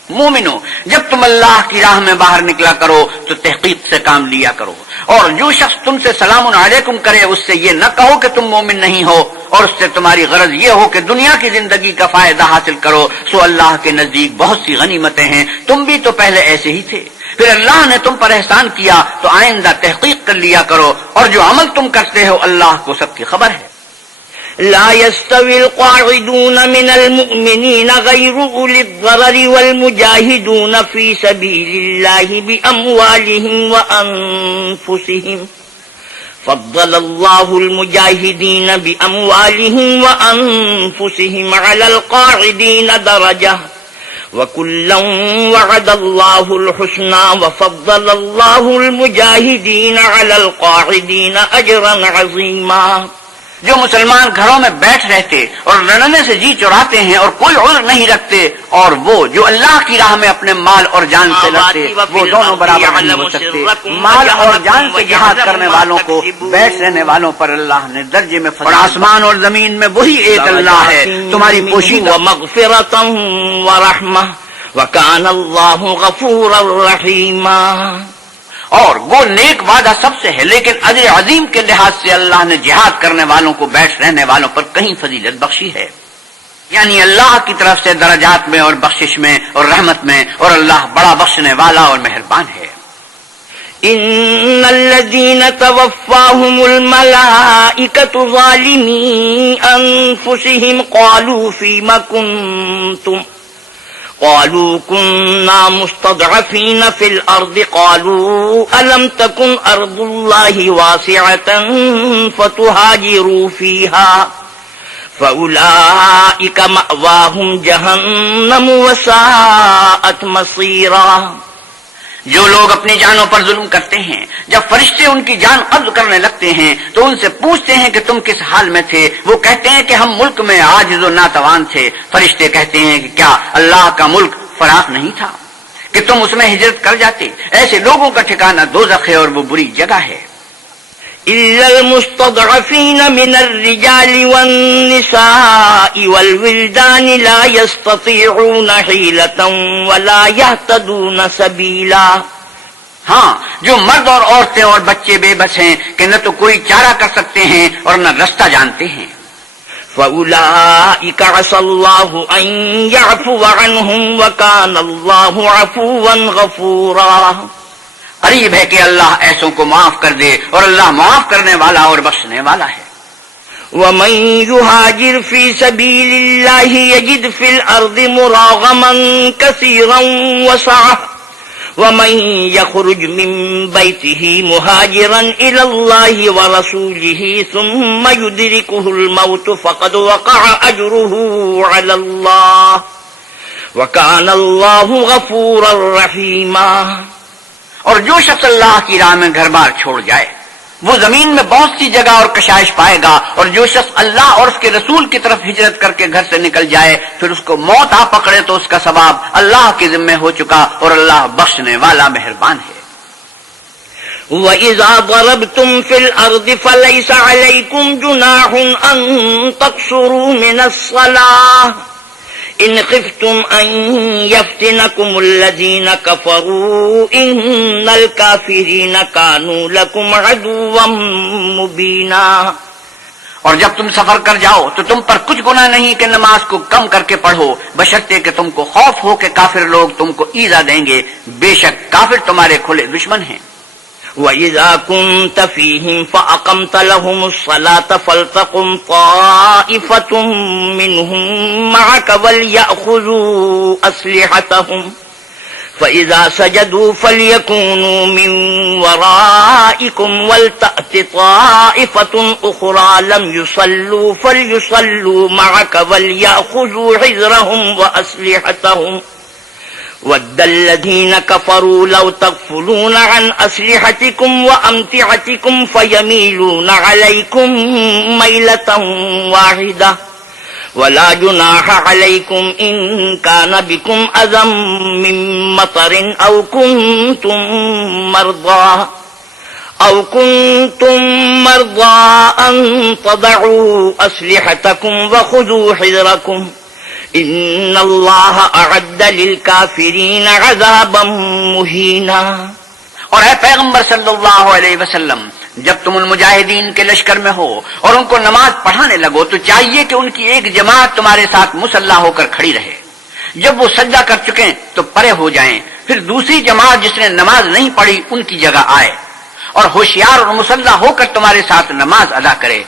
مومنو، جب تم اللہ کی راہ میں باہر نکلا کرو تو تحقیق سے کام لیا کرو، اور جو شخص تم سے سلام علیکم کرے اس سے یہ نہ کہو کہ تم مومن نہیں ہو، اور اس سے تمہاری غرض یہ ہو کہ دنیا کی زندگی کا فائدہ حاصل کرو. سو اللہ کے نزدیک بہت سی غنیمتیں ہیں، تم بھی تو پہلے ایسے ہی تھے. پھر اللہ نے تم پر احسان کیا تو آئندہ تحقیق کر لیا کرو، اور جو عمل تم کرتے ہو اللہ کو سب کی خبر ہے. لا يستوي القاعدون من المؤمنين غير أولي الضرر والمجاهدون في سبيل الله بأموالهم وأنفسهم فضل الله المجاهدين بأموالهم وأنفسهم على القاعدين درجة وكلا وعد الله الحسنى وفضل الله المجاهدين على القاعدين أجرا عظيما. جو مسلمان گھروں میں بیٹھ رہتے اور لڑنے سے جی چراتے ہیں اور کوئی عذر نہیں رکھتے، اور وہ جو اللہ کی راہ میں اپنے مال اور جان سے لڑتے، وہ دونوں برابر نہیں ہو سکتے. مال اور جان سے جہاد کرنے والوں کو بیٹھ رہنے والوں پر اللہ نے درجے میں فضل. اور آسمان اور زمین میں وہی ایک اللہ ہے تمہاری پوشیدہ ومغفرۃ ورحمہ وکان اللہ غفورا رحیما. اور وہ نیک وعدہ سب سے ہے، لیکن اجر عظیم کے لحاظ سے اللہ نے جہاد کرنے والوں کو بیٹھ رہنے والوں پر کہیں فضیلت بخشی ہے. یعنی اللہ کی طرف سے درجات میں اور بخشش میں اور رحمت میں، اور اللہ بڑا بخشنے والا اور مہربان ہے۔ ان الذين توفاهم الملائكة ظالمي انفسهم قالوا فيما كنتم قالوا كنا مستضعفين في الارض قالوا الم تكن ارض الله واسعة فتهاجروا فيها فاولئك مأواهم جهنم وساءت مصيرا۔ جو لوگ اپنی جانوں پر ظلم کرتے ہیں، جب فرشتے ان کی جان قبض کرنے لگتے ہیں تو ان سے پوچھتے ہیں کہ تم کس حال میں تھے؟ وہ کہتے ہیں کہ ہم ملک میں عاجز و ناتوان تھے۔ فرشتے کہتے ہیں کہ کیا اللہ کا ملک فراخ نہیں تھا کہ تم اس میں ہجرت کر جاتے؟ ایسے لوگوں کا ٹھکانہ دوزخ ہے اور وہ بری جگہ ہے۔ إلا المستضعفين من الرجال والنساء والولدان لا يستطيعون حيلة ولا يهتدون سبيلا۔ ہاں، جو مرد اور عورتیں اور بچے بے بس ہیں کہ نہ تو کوئی چارہ کر سکتے ہیں اور نہ رستہ جانتے ہیں۔ فَأُولَئِكَ عَسَى اللَّهُ أَن يَعْفُوَ عَنْهُمْ وَكَانَ اللَّهُ عَفُوًّا غَفُورًا۔ قریب ہے کہ اللہ ایسوں کو معاف کر دے، اور اللہ معاف کرنے والا اور بخشنے والا ہے۔ وَمَن يُهَاجِرْ فِي سَبِيلِ اللَّهِ يَجِدْ فِي الْأَرْضِ مُرَاغَمًا كَثِيرًا وَسَعَةً وَمَن يَخْرُجْ مِن بَيْتِهِ مُهَاجِرًا إِلَى اللَّهِ وَرَسُولِهِ ثُمَّ يُدْرِكُهُ الْمَوْتُ فَقَدْ وَقَعَ أَجْرُهُ عَلَى اللَّهِ وَكَانَ اللَّهُ غَفُورًا رَّحِيمًا۔ اور جو شخص اللہ کی راہ میں گھر بار چھوڑ جائے وہ زمین میں بہت سی جگہ اور کشائش پائے گا، اور جو شخص اللہ اور اس کے رسول کی طرف ہجرت کر کے گھر سے نکل جائے پھر اس کو موت آ پکڑے تو اس کا ثواب اللہ کے ذمہ ہو چکا، اور اللہ بخشنے والا مہربان ہے۔ وَإِذَا ضَرَبْتُمْ فِي الْأَرْضِ فَلَيْسَ عَلَيْكُمْ جُنَاحٌ أَن تَقْصُرُوا مِنَ الصَّلَاةِ إِنْ خِفْتُمْ أَن يَفْتِنَكُمُ الَّذِينَ كَفَرُوا إِنَّ الْكَافِرِينَ كَانُوا لَكُمْ عَدُوًّا مُبِينًا۔ اور جب تم سفر کر جاؤ تو تم پر کچھ گناہ نہیں کہ نماز کو کم کر کے پڑھو، بشرطے کہ تم کو خوف ہو کہ کافر لوگ تم کو ایذا دیں گے، بے شک کافر تمہارے کھلے دشمن ہیں۔ وَإِذَا كُنْتَ فِيهِمْ فَأَقَمْتَ لَهُمُ الصَّلَاةَ فَلْتَقُمْ طَائِفَةٌ مِّنْهُمْ مَعَكَ وَلْيَأْخُذُوا أَسْلِحَتَهُمْ فَإِذَا سَجَدُوا فَلْيَكُونُوا مِنْ وَرَائِكُمْ وَلْتَأْتِ طَائِفَةٌ أُخْرَى لَمْ يُصَلُّوا فَلْيُصَلُّوا مَعَكَ وَلْيَأْخُذُوا حِذْرَهُمْ وَأَسْلِحَتَهُمْ وَدَّ الَّذِينَ كَفَرُوا لَوْ تَغْفُلُونَ عَنْ أَسْلِحَتِكُمْ وَأَمْتِعَتِكُمْ فَيَمِيلُونَ عَلَيْكُمْ مَيْلَةً وَاحِدَةً وَلَا جُنَاحَ عَلَيْكُمْ إِن كَانَ بِكُمْ أَذًى مِّن مَّطَرٍ أَوْ كُنتُم مَّرْضَىٰ أَن تَضَعُوا أَسْلِحَتَكُمْ وَخُذُوا حِذْرَكُمْ ان اللہ اعد للکافرین عذابا مہینا۔ اور اے پیغمبر صلی اللہ علیہ وسلم، جب تم ان مجاہدین کے لشکر میں ہو اور ان کو نماز پڑھانے لگو تو چاہیے کہ ان کی ایک جماعت تمہارے ساتھ مسلح ہو کر کھڑی رہے، جب وہ سجدہ کر چکیں تو پرے ہو جائیں، پھر دوسری جماعت جس نے نماز نہیں پڑھی ان کی جگہ آئے اور ہوشیار اور مسلح ہو کر تمہارے ساتھ نماز ادا کرے۔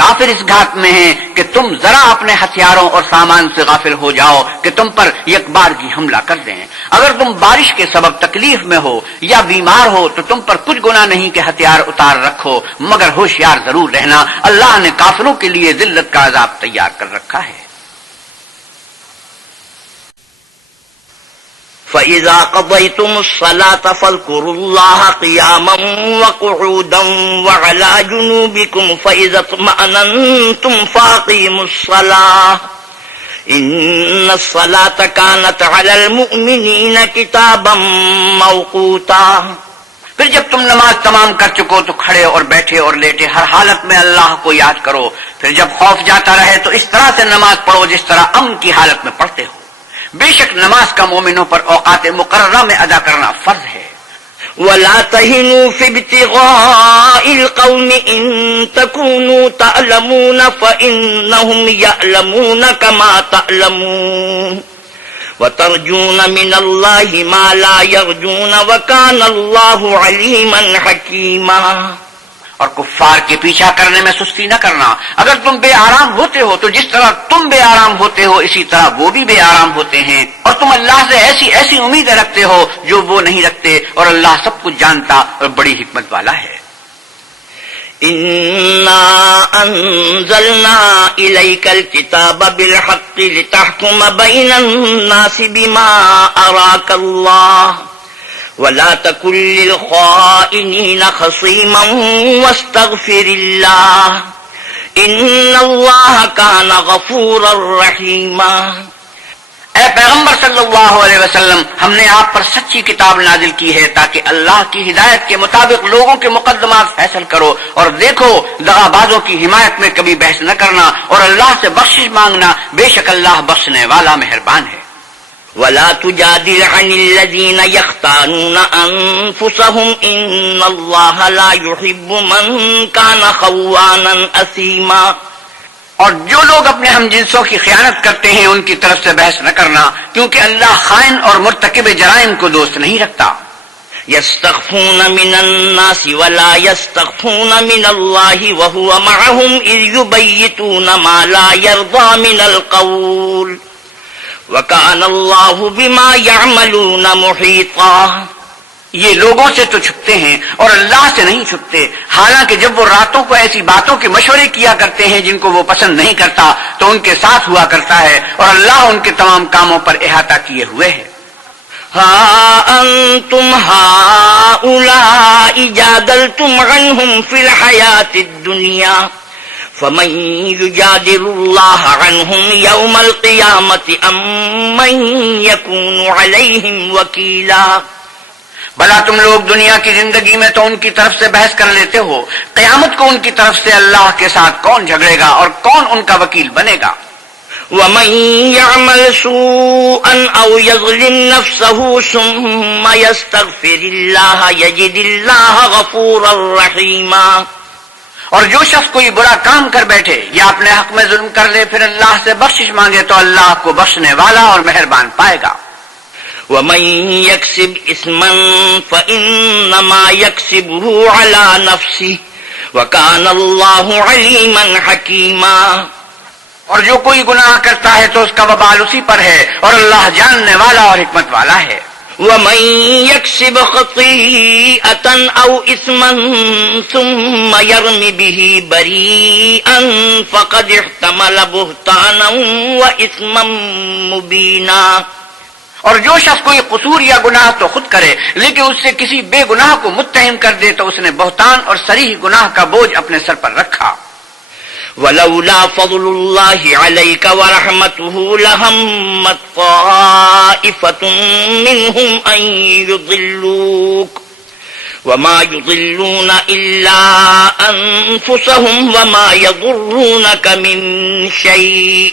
کافر اس گھات میں ہیں کہ تم ذرا اپنے ہتھیاروں اور سامان سے غافل ہو جاؤ کہ تم پر یک بار کی حملہ کر دیں۔ اگر تم بارش کے سبب تکلیف میں ہو یا بیمار ہو تو تم پر کچھ گناہ نہیں کہ ہتھیار اتار رکھو، مگر ہوشیار ضرور رہنا، اللہ نے کافروں کے لیے ذلت کا عذاب تیار کر رکھا ہے۔ فَإِذَا قَضَيْتُمُ الصَّلَاةَ فَاذْكُرُوا اللَّهَ قِيَامًا وَقُعُودًا وَعَلَىٰ جُنُوبِكُمْ فَإِذَا اطْمَأْنَنتُمْ فَأَقِيمُوا الصَّلَاةَ إِنَّ الصَّلَاةَ كَانَتْ عَلَى الْمُؤْمِنِينَ كِتَابًا مَّوْقُوتًا۔ پھر جب تم نماز تمام کر چکو تو کھڑے اور بیٹھے اور لیٹے ہر حالت میں اللہ کو یاد کرو، پھر جب خوف جاتا رہے تو اس طرح سے نماز پڑھو جس طرح امن کی حالت میں پڑھتے ہو۔ بے شک نماز کا مومنوں پر اوقات مقررہ میں ادا کرنا فرض ہے۔ ولا تهنوا في ابتغاء القوم إن تكونوا تعلمون فإنهم يعلمون كما تعلمون وترجون من الله ما لا يرجون وكان الله عليما حكيما. اور کفار کے پیچھا کرنے میں سستی نہ کرنا. اگر تم بے آرام ہوتے ہو تو جس طرح تم بے آرام ہوتے ہو اسی طرح وہ بھی بے آرام ہوتے ہیں. اور تم اللہ سے ایسی ایسی امیدیں رکھتے ہو جو وہ نہیں رکھتے، اور اللہ سب کچھ جانتا اور بڑی حکمت والا ہے. إنا أنزلنا إليك الكتاب بالحق لتحكم بين الناس بما أراك الله ولا تكن للخائنين خصيما واستغفر الله إن الله كان غفورا رحيما. اے پیغمبر صلی اللہ علیہ وسلم، ہم نے آپ پر سچی کتاب نازل کی ہے تاکہ اللہ کی ہدایت کے مطابق لوگوں کے مقدمات فیصل کرو، اور دیکھو دغا بازوں کی حمایت میں کبھی بحث نہ کرنا، اور اللہ سے بخشش مانگنا، بے شک اللہ بخشنے والا مہربان ہے. ولا تجادل عن الذين يختانون أنفسهم إن الله لا يحب من كان خوانا أثيما. اور جو لوگ اپنے ہم جنسوں کی خیانت کرتے ہیں ان کی طرف سے بحث نہ کرنا، کیونکہ اللہ خائن اور مرتکب جرائم کو دوست نہیں رکھتا. يستخفون من الناس ولا يستخفون من الله وهو معهم إذ يبيتون ما لا يرضى من القول وكان الله بما يعملون محيطا. یہ لوگوں سے تو چھپتے ہیں اور اللہ سے نہیں چھپتے، حالانکہ جب وہ راتوں کو ایسی باتوں کے مشورے کیا کرتے ہیں جن کو وہ پسند نہیں کرتا تو ان کے ساتھ ہوا کرتا ہے، اور اللہ ان کے تمام کاموں پر احاطہ کیے ہوئے ہے. ها أنتم هؤلاء جادلتم عنهم في الحياة الدنيا فمن يجادل الله عنهم يوم القيامة أم من يكون عليهم وكيلا. بھلا تم لوگ دنیا کی زندگی میں تو ان کی طرف سے بحث کر لیتے ہو، قیامت کو ان کی طرف سے اللہ کے ساتھ کون جھگڑے گا اور کون ان کا وکیل بنے گا؟ ومن يعمل سوءا أو يظلم نفسه ثم يستغفر الله يجد الله غفورا رحيما. اور جو شخص کوئی برا کام کر بیٹھے یا اپنے حق میں ظلم کر لے پھر اللہ سے بخشش مانگے تو اللہ کو بخشنے والا اور مہربان پائے گا. ومن يكسب إثما فإنما يكسبه على نفسه وكان الله عليما حكيما. اور جو کوئی گناہ کرتا ہے تو اس کا وبال اسی پر ہے، اور اللہ جاننے والا اور حکمت والا ہے. ومن يكسب خطيئة أو إثما ثم يرم به بريئا فقد احتمل بهتانا وإثما مبينا. اور جو شخص کوئی قصور یا گناہ تو خود کرے لیکن اس سے کسی بے گناہ کو متہم کر دے تو اس نے بہتان اور صریح گناہ کا بوجھ اپنے سر پر رکھا. ولولا فضل الله عليك ورحمته لهمت طائفة منهم أن يضلوك وما يضلون إلا أنفسهم وما يضرونك من شيء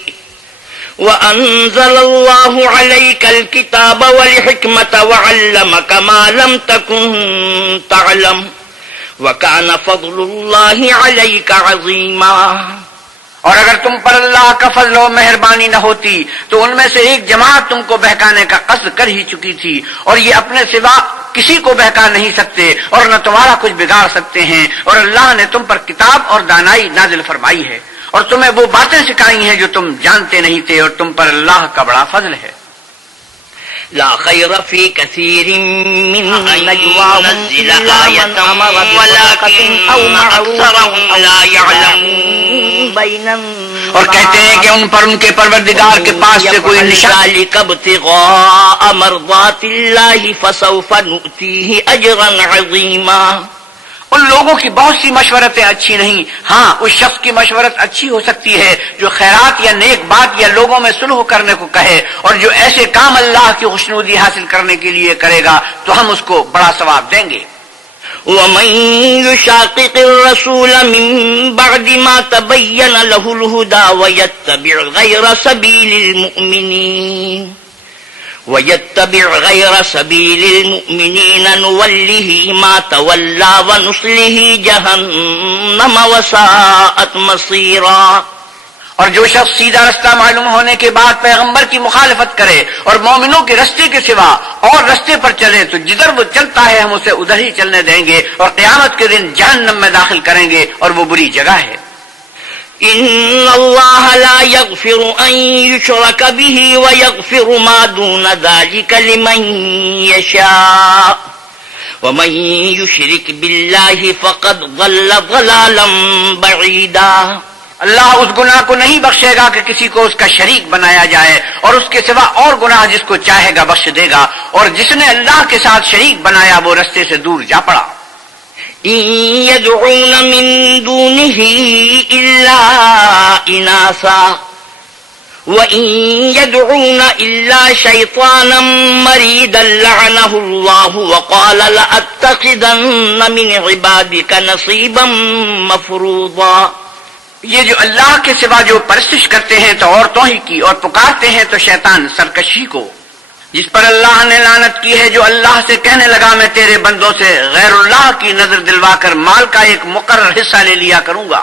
وأنزل الله عليك الكتاب والحكمة وعلمك ما لم تكن تعلم وَكَانَ فَضْلُ اللَّهِ عَلَيْكَ عَظِيمًا. اور اگر تم پر اللہ کا فضل و مہربانی نہ ہوتی تو ان میں سے ایک جماعت تم کو بہکانے کا قصد کر ہی چکی تھی، اور یہ اپنے سوا کسی کو بہکا نہیں سکتے اور نہ تمہارا کچھ بگاڑ سکتے ہیں. اور اللہ نے تم پر کتاب اور دانائی نازل فرمائی ہے اور تمہیں وہ باتیں سکھائی ہیں جو تم جانتے نہیں تھے، اور تم پر اللہ کا بڑا فضل ہے. لا خير في كثير من نجواهم إلا من أمر بصدقة أو معروف لا يعلمون اور کہتے ہیں کہ ان پر ان کے پروردگار کے پاس سے کوئی نشان ابتغاء مرضات الله فسوف نؤتيه أجرا عظيما. ان لوگوں کی بہت سی مشورتیں اچھی نہیں، ہاں اس شخص کی مشورت اچھی ہو سکتی ہے جو خیرات یا نیک بات یا لوگوں میں صلح کرنے کو کہے، اور جو ایسے کام اللہ کی خوشنودی حاصل کرنے کے لیے کرے گا تو ہم اس کو بڑا ثواب دیں گے. ومن يشاقق الرسول من بعد ما تبين له الهدى ويتبع غير سبيل المؤمنين وَيَتَّبِعْ غَيْرَ سَبِيلِ الْمُؤْمِنِينَ نُوَلِّهِ مَا تَوَلَّى وَنُصْلِهِ جَهَنَّمَ وَسَاءَتْ مَصِيرًا۔ اور جو شخص سیدھا رستہ معلوم ہونے کے بعد پیغمبر کی مخالفت کرے اور مومنوں کے رستے کے سوا اور رستے پر چلے تو جدھر وہ چلتا ہے ہم اسے ادھر ہی چلنے دیں گے اور قیامت کے دن جہنم میں داخل کریں گے اور وہ بری جگہ ہے۔ إِنَّ اللَّهَ لَا يَغْفِرُ أَن يُشْرَكَ بِهِ وَيَغْفِرُ مَا دُونَ ذَلِكَ لِمَن يَشَاءُ وَمَن يُشْرِكْ بِاللَّهِ فَقَدْ ضَلَّ ضَلَالًا بَعِيدًا۔ اللہ اس گناہ کو نہیں بخشے گا کہ کسی کو اس کا شریک بنایا جائے، اور اس کے سوا اور گناہ جس کو چاہے گا بخش دے گا، اور جس نے اللہ کے ساتھ شریک بنایا وہ رستے سے دور جا پڑا۔ إِن يَدْعُونَ مِن دُونِهِ إِلَّا إِنَاثًا وَإِن يَدْعُونَ إِلَّا شَيْطَانًا مَرِيدًا لَعَنَهُ اللَّهُ وَقَالَ لَأَتَّخِذَنَّ مِنْ عِبَادِكَ نَصِيبًا مَفْرُوضًا۔ یہ جو اللہ کے سوا جو پرستش کرتے ہیں تو عورتوں ہی کی، اور پکارتے ہیں تو شیطان سرکشی کو، جس پر اللہ نے لعنت کی ہے، جو اللہ سے کہنے لگا میں تیرے بندوں سے غیر اللہ کی نظر دلوا کر مال کا ایک مقرر حصہ لے لیا کروں گا۔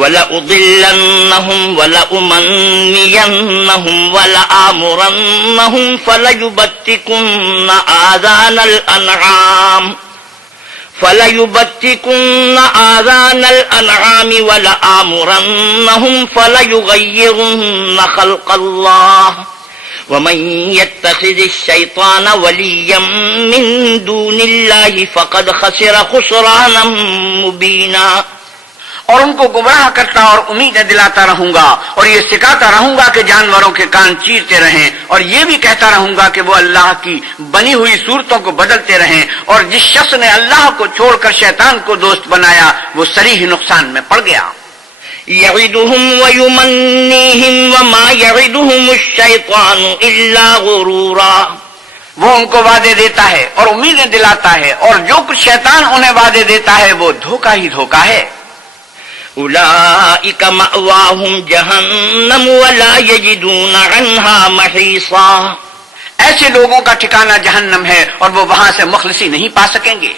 وَلَأُضِلَّنَّهُمْ وَلَأُمَنِّيَنَّهُمْ وَلَآمُرَنَّهُمْ فَلَيُبَتِّكُنَّ آذَانَ الْأَنْعَامِ وَلَآمُرَنَّهُمْ فَلَيُغَيِّرُنَّ خَلْقَ اللَّهِ وَمَن يَتَّخِذِ الشَّيْطَانَ وَلِيًّا مِّن دُونِ اللَّهِ فَقَدْ خَسِرَ خُسْرَانًا مُّبِينًا۔ اور ان کو گمراہ کرتا اور امیدیں دلاتا رہوں گا، اور یہ سکھاتا رہوں گا کہ جانوروں کے کان چیرتے رہیں، اور یہ بھی کہتا رہوں گا کہ وہ اللہ کی بنی ہوئی صورتوں کو بدلتے رہیں، اور جس شخص نے اللہ کو چھوڑ کر شیطان کو دوست بنایا وہ صریح نقصان میں پڑ گیا۔ يَعِدُهُمْ وَيُمَنِّيهِمْ وَمَا يَعِدُهُمُ الشَّيْطَانُ إِلَّا غُرُورًا۔ وہ ان کو وعدے دیتا ہے اور امیدیں دلاتا ہے، اور جو کچھ شیطان انہیں وعدے دیتا ہے وہ دھوکہ ہی دھوکہ ہے۔ أُولَئِكَ مَأْوَاهُمْ جَهَنَّمُ وَلَا يَجِدُونَ عَنْهَا مَحِيصًا۔ ایسے لوگوں کا ٹھکانہ جہنم ہے اور وہ وہاں سے مخلصی نہیں پا سکیں گے۔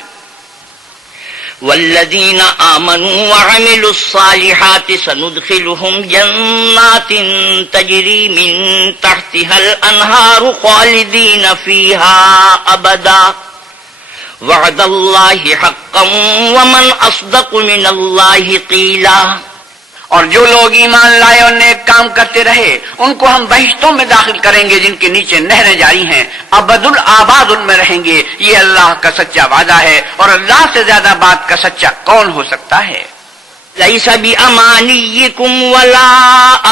والذین آمنوا وعملوا الصالحات سندخلهم جنات تجری من تحتها الانہار خالدین فیہا ابدا وعد اللہ حقا ومن اصدق من اللہ قیلا۔ اور جو لوگ ایمان لائے اور نیک کام کرتے رہے ان کو ہم بہشتوں میں داخل کریں گے جن کے نیچے نہریں جاری ہیں، ابد الآباد ان میں رہیں گے۔ یہ اللہ کا سچا وعدہ ہے، اور اللہ سے زیادہ بات کا سچا کون ہو سکتا ہے؟ لیس بامانیکم ولا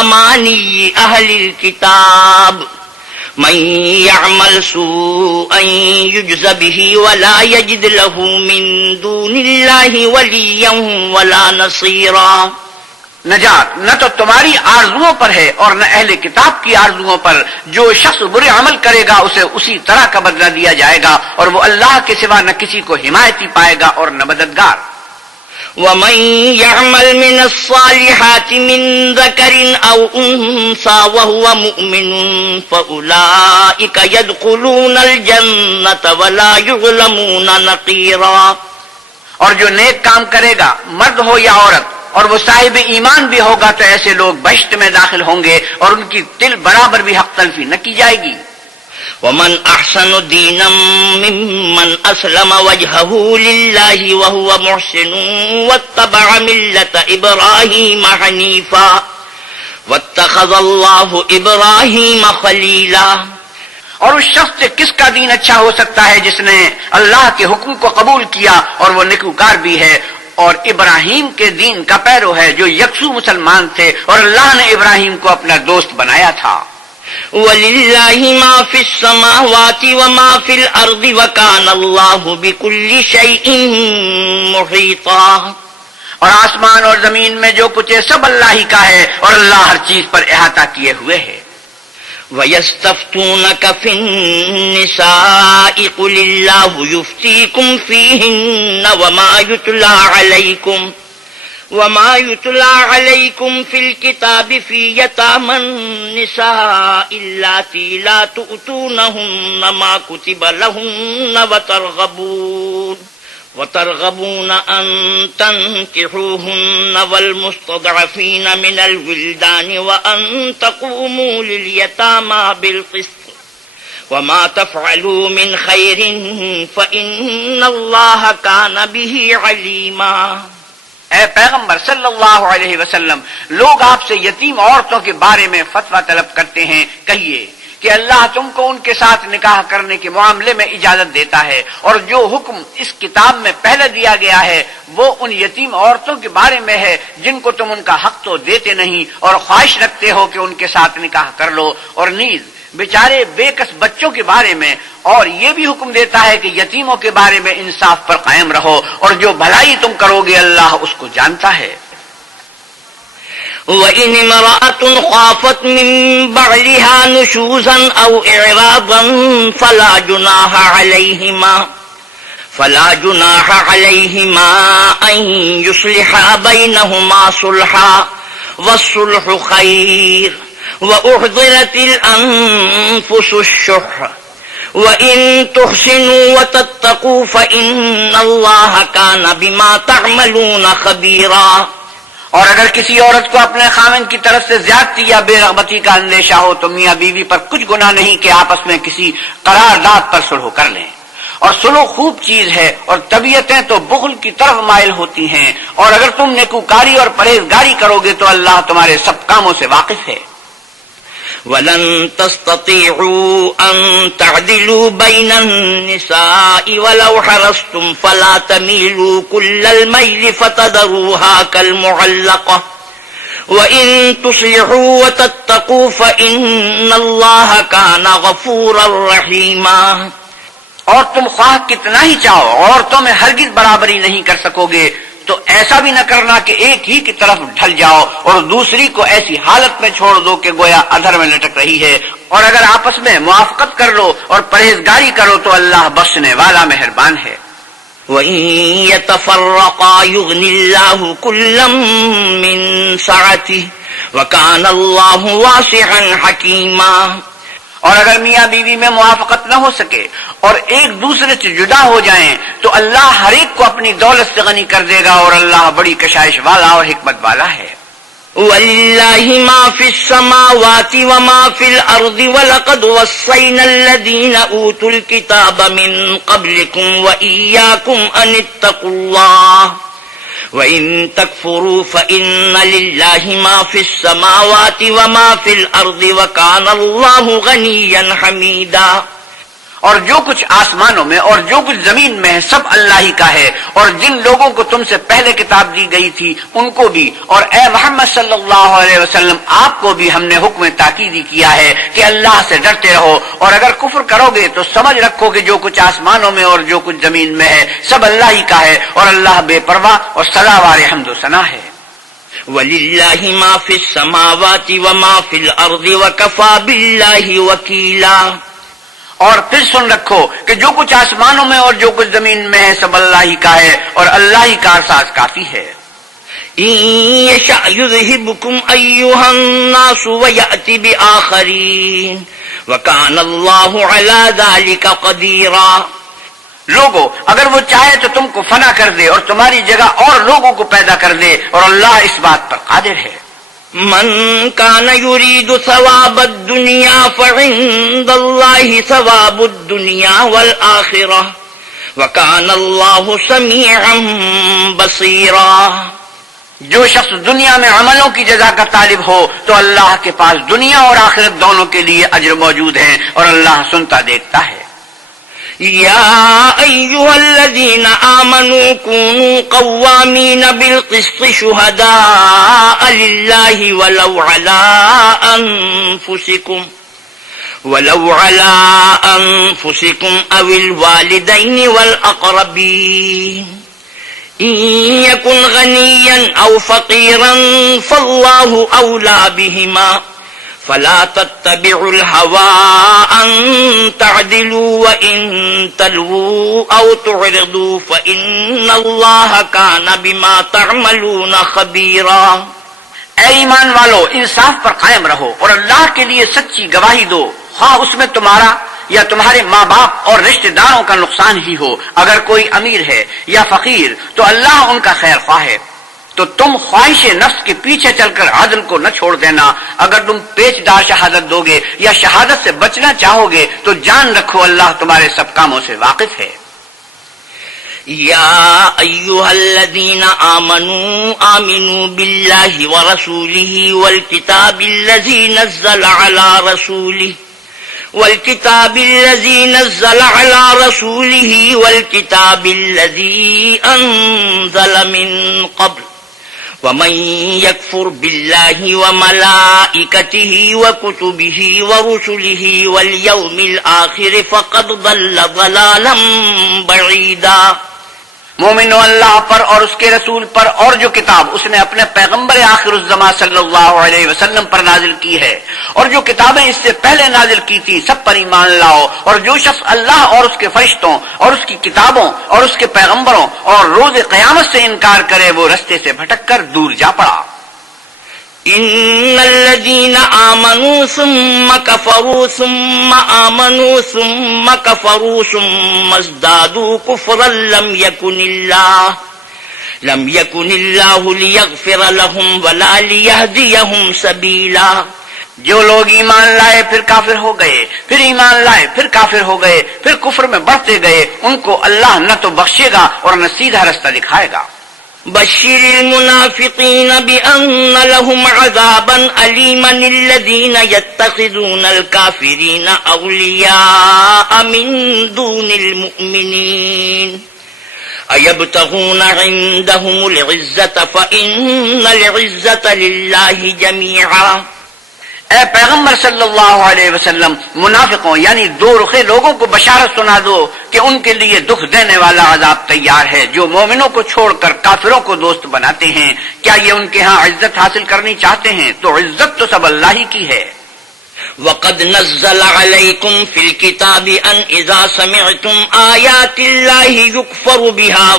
امانی اہل الکتاب من يعمل سوءا يجز به ولا يجد له من دون الله وليا ولا نصيرا۔ نجات نہ تو تمہاری آرزوؤں پر ہے اور نہ اہل کتاب کی آرزوؤں پر۔ جو شخص برے عمل کرے گا اسے اسی طرح کا بدلہ دیا جائے گا، اور وہ اللہ کے سوا نہ کسی کو حمایتی پائے گا اور نہ مددگار۔ وَمَن يَعْمَلْ مِنَ الصَّالِحَاتِ مِن ذَكَرٍ أَوْ أُنثَىٰ وَهُوَ مُؤْمِنٌ فَأُولَٰئِكَ يَدْخُلُونَ الْجَنَّةَ وَلَا يُظْلَمُونَ نَقِيرًا۔ اور جو نیک کام کرے گا مرد ہو یا عورت اور وہ صاحب ایمان بھی ہوگا تو ایسے لوگ بہشت میں داخل ہوں گے اور ان کی تل برابر بھی حق تلفی نہ کی جائے گی۔ وَمَنْ أَحْسَنُ دِينًا مِّمَّنْ أَسْلَمَ وَجْهَهُ لِلَّهِ وَهُوَ مُحْسِنٌ وَاتَّبَعَ مِلَّةَ إِبْرَاهِيمَ حَنِيفًا وَاتَّخَذَ اللَّهُ إِبْرَاهِيمَ خَلِيلًا۔ اور اس شخص سے کس کا دین اچھا ہو سکتا ہے جس نے اللہ کے حکم کو قبول کیا اور وہ نیکوکار بھی ہے، اور ابراہیم کے دین کا پیرو ہے جو یکسو مسلمان تھے، اور اللہ نے ابراہیم کو اپنا دوست بنایا تھا۔ وَلِلَّهِ مَا فِي السَّمَاوَاتِ وَمَا فِي الْأَرْضِ وَكَانَ اللَّهُ بِكُلِّ شَيْءٍ مُحِيطًا۔ اور آسمان اور زمین میں جو کچھ ہے سب اللہ ہی کا ہے، اور اللہ ہر چیز پر احاطہ کیے ہوئے ہے۔ وَيَسْتَفْتُونَكَ فِي النِّسَاءِ قُلِ اللَّهُ يُفْتِيكُمْ فِيهِنَّ وَمَا يُتْلَىٰ عَلَيْكُمْ وما يتلى عليكم في الكتاب في يتامى النساء اللاتي لا تؤتونهن ما كتب لهن وترغبون أن تنكحوهن والمستضعفين من الولدان وأن تقوموا لليتامى بالقسط وما تفعلوا من خير فإن الله كان به عليما۔ اے پیغمبر صلی اللہ علیہ وسلم، لوگ آپ سے یتیم عورتوں کے بارے میں فتویٰ طلب کرتے ہیں، کہیے کہ اللہ تم کو ان کے ساتھ نکاح کرنے کے معاملے میں اجازت دیتا ہے، اور جو حکم اس کتاب میں پہلے دیا گیا ہے وہ ان یتیم عورتوں کے بارے میں ہے جن کو تم ان کا حق تو دیتے نہیں اور خواہش رکھتے ہو کہ ان کے ساتھ نکاح کر لو، اور نیز بیچارے بے کس بچوں کے بارے میں، اور یہ بھی حکم دیتا ہے کہ یتیموں کے بارے میں انصاف پر قائم رہو، اور جو بھلائی تم کرو گے اللہ اس کو جانتا ہے۔ وَإِنِ امْرَأَةٌ خَافَتْ مِن بَعْلِهَا نُشُوزًا أَوْ إِعْرَاضًا فَلَا جُنَاحَ عَلَيْهِمَا أَن يُصْلِحَا بَيْنَهُمَا صُلْحًا وَالصُّلْحُ خَيْرٌ وَأُحْضِرَتِ الْأَنفُسُ الشُّحَّ وَإِن تُحْسِنُوا وَتَتَّقُوا فَإِنَّ اللَّهَ كَانَ بِمَا تَعْمَلُونَ خَبِيرًا۔ اور اگر کسی عورت کو اپنے خاوند کی طرف سے زیادتی یا بے رغبتی کا اندیشہ ہو تو میاں بیوی پر کچھ گناہ نہیں کہ آپس میں کسی قرارداد پر صلح کر لیں، اور صلح خوب چیز ہے، اور طبیعتیں تو بخل کی طرف مائل ہوتی ہیں، اور اگر تم نیکوکاری اور پرہیزگاری کرو گے تو اللہ تمہارے سب کاموں سے واقف ہے۔ وَلَن تَسْتَطِيعُوا أَن تَعْدِلُوا بَيْنَ النِّسَاءِ وَلَوْ حَرَصْتُمْ فَلَا تَمِيلُوا كُلَّ الْمَيْلِ فَتَذَرُوهَا كَالْمُعَلَّقَةِ وَإِن تُصْلِحُوا وَتَتَّقُوا فَإِنَّ اللَّهَ كَانَ غَفُورًا رَّحِيمًا۔ اور تم خواہ کتنا ہی چاہو عورتوں میں ہرگز برابری نہیں کر سکو گے، تو ایسا بھی نہ کرنا کہ ایک ہی کی طرف ڈھل جاؤ اور دوسری کو ایسی حالت میں چھوڑ دو کہ گویا ادھر میں لٹک رہی ہے، اور اگر آپس میں موافقت کر لو اور پرہیزگاری کرو تو اللہ بخشنے والا مہربان ہے۔ وَإِن يَتَفَرَّقَا يُغْنِ اللَّهُ كُلًّا مِّن سَعَتِهِ وَكَانَ اللَّهُ وَاسِعًا حَكِيمًا۔ اور اگر میاں بیوی میں موافقت نہ ہو سکے اور ایک دوسرے سے جدا ہو جائیں تو اللہ ہر ایک کو اپنی دولت سے غنی کر دے گا، اور اللہ بڑی کشائش والا اور حکمت والا ہے۔ وَلِلَّهِ مَا فِي السَّمَاوَاتِ وَمَا فِي الْأَرْضِ وَلَقَدْ وَصَّيْنَا الَّذِينَ أُوتُوا الْكِتَابَ مِن قَبْلِكُمْ وَإِيَّاكُمْ أَنِ اتَّقُوا اللَّهَ وَإِن تَكْفُرُوا فَإِنَّ لِلَّهِ مَا فِي السَّمَاوَاتِ وَمَا فِي الْأَرْضِ وَكَانَ اللَّهُ غَنِيًّا حَمِيدًا۔ اور جو کچھ آسمانوں میں اور جو کچھ زمین میں ہے سب اللہ ہی کا ہے، اور جن لوگوں کو تم سے پہلے کتاب دی گئی تھی ان کو بھی، اور اے محمد صلی اللہ علیہ وسلم آپ کو بھی ہم نے حکم تاکیدی کیا ہے کہ اللہ سے ڈرتے رہو، اور اگر کفر کرو گے تو سمجھ رکھو کہ جو کچھ آسمانوں میں اور جو کچھ زمین میں ہے سب اللہ ہی کا ہے، اور اللہ بے پرواہ اور سزاوار حمد و ثنا ہے۔ وَلِلَّهِ مَا فِي السَّمَاوَاتِ وَمَا فِي الْأَرْضِ وَكَفَى بِاللَّهِ وَكِيلًا۔ اور پھر سن رکھو کہ جو کچھ آسمانوں میں اور جو کچھ زمین میں ہے سب اللہ ہی کا ہے، اور اللہ ہی کارساز کافی ہے۔ إِن يَشَأْ يُذْهِبْكُمْ أَيُّهَا النَّاسُ وَيَأْتِ بِآخَرِينَ وَكَانَ اللَّهُ عَلَى ذَلِكَ قَدِيرًا۔ لوگو اگر وہ چاہے تو تم کو فنا کر دے اور تمہاری جگہ اور لوگوں کو پیدا کر دے، اور اللہ اس بات پر قادر ہے۔ من كان يريد ثواب الدنيا فعند الله ثواب الدنيا والآخرة وكان الله سميعا بصيرا۔ جو شخص دنیا میں عملوں کی جزا کا طالب ہو تو اللہ کے پاس دنیا اور آخرت دونوں کے لیے اجر موجود ہیں، اور اللہ سنتا دیکھتا ہے۔ يا أيها الذين آمنوا كونوا قوامين بالقسط شهداء لله ولو على أنفسكم أو الوالدين والأقربين إن يكن غنيا أو فقيرا فالله أولى بهما فلا تتبعوا الهوى أن تعدلوا وإن تلووا أو تعرضوا فإن الله كان بما تعملون خبيرا۔ اے ایمان والو، انصاف پر قائم رہو اور اللہ کے لیے سچی گواہی دو، خواہ اس میں تمہارا یا تمہارے ماں باپ اور رشتہ داروں کا نقصان ہی ہو۔ اگر کوئی امیر ہے یا فقیر تو اللہ ان کا خیر خواہ ہے، تو تم خواہش نفس کے پیچھے چل کر عدل کو نہ چھوڑ دینا۔ اگر تم پیچدار شہادت دو گے یا شہادت سے بچنا چاہو گے تو جان رکھو اللہ تمہارے سب کاموں سے واقف ہے۔ يا أيها الذين آمنوا آمنوا بالله ورسوله والكتاب الذي نزل على رسوله والكتاب الذي أنزل من قبل ومن يكفر بالله وملائكته وكتبه ورسله واليوم الآخر فقد ضل ضلالا بعيدا۔ مومنو، اللہ پر اور اس کے رسول پر اور جو کتاب اس نے اپنے پیغمبر آخر الزماں صلی اللہ علیہ وسلم پر نازل کی ہے اور جو کتابیں اس سے پہلے نازل کی تھی، سب پر ایمان لاؤ۔ اور جو شخص اللہ اور اس کے فرشتوں اور اس کی کتابوں اور اس کے پیغمبروں اور روز قیامت سے انکار کرے وہ رستے سے بھٹک کر دور جا پڑا۔ ان الذين آمنوا ثم كفروا ثم آمنوا ثم كفروا ثم ازدادوا كفرا لم يكن الله ليغفر لهم ولا ليهديهم سبيلا۔ جو لوگ ایمان لائے پھر کافر ہو گئے، پھر ایمان لائے پھر کافر ہو گئے، پھر کفر میں بڑھتے گئے، ان کو اللہ نہ تو بخشے گا اور نہ سیدھا رستہ دکھائے گا۔ بشر المنافقين بأن لهم عذابا أليما الذين يتخذون الكافرين أولياء من دون المؤمنين أيبتغون عندهم العزة فإن العزة لله جميعا۔ اے پیغمبر صلی اللہ علیہ وسلم، منافقوں یعنی دو رخے لوگوں کو بشارت سنا دو کہ ان کے لیے دکھ دینے والا عذاب تیار ہے، جو مومنوں کو چھوڑ کر کافروں کو دوست بناتے ہیں۔ کیا یہ ان کے ہاں عزت حاصل کرنی چاہتے ہیں؟ تو عزت تو سب اللہ ہی کی ہے۔ وقد نزل عليكم في الكتاب أن إذا سمعتم آيات الله يكفر بها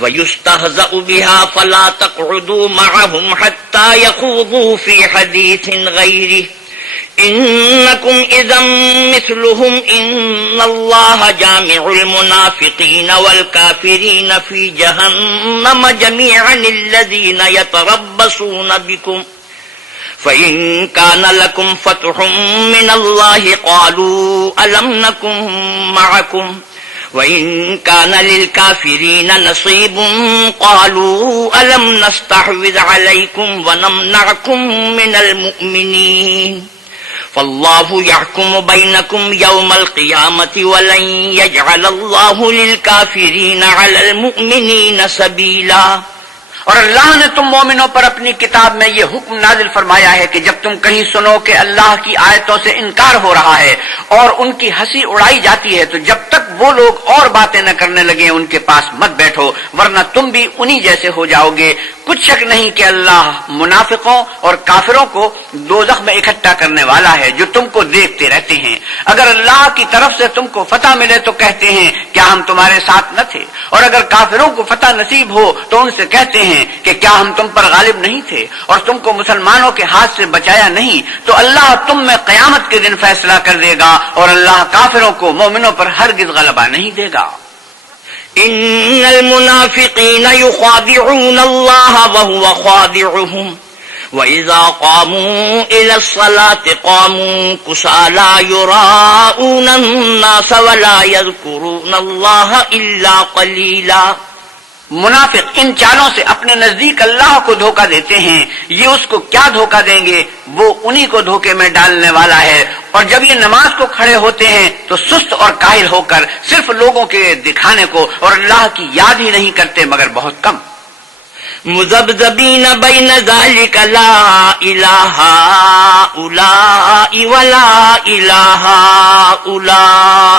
ويستهزأ بها فلا تقعدوا معهم حتى يخوضوا في حديث غيره إنكم إذا مثلهم إن الله جامع المنافقين والكافرين في جهنم جميعا الذين يتربصون بكم فإن كان لكم فتح من الله قالوا ألم نكن معكم وَإِن كَانَ لِلْكَافِرِينَ نَصِيبٌ قَالُوا أَلَمْ نَسْتَحْوِذْ عَلَيْكُمْ وَنَمْنَعْكُمْ مِنَ الْمُؤْمِنِينَ فَاللَّهُ يَحْكُمُ بَيْنَكُمْ يَوْمَ الْقِيَامَةِ وَلَنْ يَجْعَلَ اللَّهُ لِلْكَافِرِينَ عَلَى الْمُؤْمِنِينَ سَبِيلًا۔ اور اللہ نے تم مومنوں پر اپنی کتاب میں یہ حکم نازل فرمایا ہے کہ جب تم کہیں سنو کہ اللہ کی آیتوں سے انکار ہو رہا ہے اور ان کی ہنسی اڑائی جاتی ہے، تو جب تک وہ لوگ اور باتیں نہ کرنے لگے ان کے پاس مت بیٹھو، ورنہ تم بھی انہی جیسے ہو جاؤ گے۔ کچھ شک نہیں کہ اللہ منافقوں اور کافروں کو دوزخ میں اکٹھا کرنے والا ہے جو تم کو دیکھتے رہتے ہیں۔ اگر اللہ کی طرف سے تم کو فتح ملے تو کہتے ہیں کیا ہم تمہارے ساتھ نہ تھے، اور اگر کافروں کو فتح نصیب ہو تو ان سے کہتے ہیں کہ کیا ہم تم پر غالب نہیں تھے اور تم کو مسلمانوں کے ہاتھ سے بچایا نہیں۔ تو اللہ تم میں قیامت کے دن فیصلہ کر دے گا اور اللہ کافروں کو مومنوں پر ہرگز غلبہ نہیں دے گا۔ ان المنافقین یخادعون اللہ وهو خادعهم وَإِذَا قَامُوا إِلَى الصَّلَاةِ قَامُوا كُسَالَىٰ يُرَاءُونَ النَّاسَ وَلَا يَذْكُرُونَ اللَّهَ إِلَّا قَلِيلًا۔ منافق ان چالوں سے اپنے نزدیک اللہ کو دھوکہ دیتے ہیں، یہ اس کو کیا دھوکہ دیں گے، وہ انہی کو دھوکے میں ڈالنے والا ہے۔ اور جب یہ نماز کو کھڑے ہوتے ہیں تو سست اور کاہل ہو کر صرف لوگوں کے دکھانے کو اور اللہ کی یاد ہی نہیں کرتے مگر بہت کم۔ مذبذبین بین ذالک لا الہ ہؤلاء ولا الہ ہؤلاء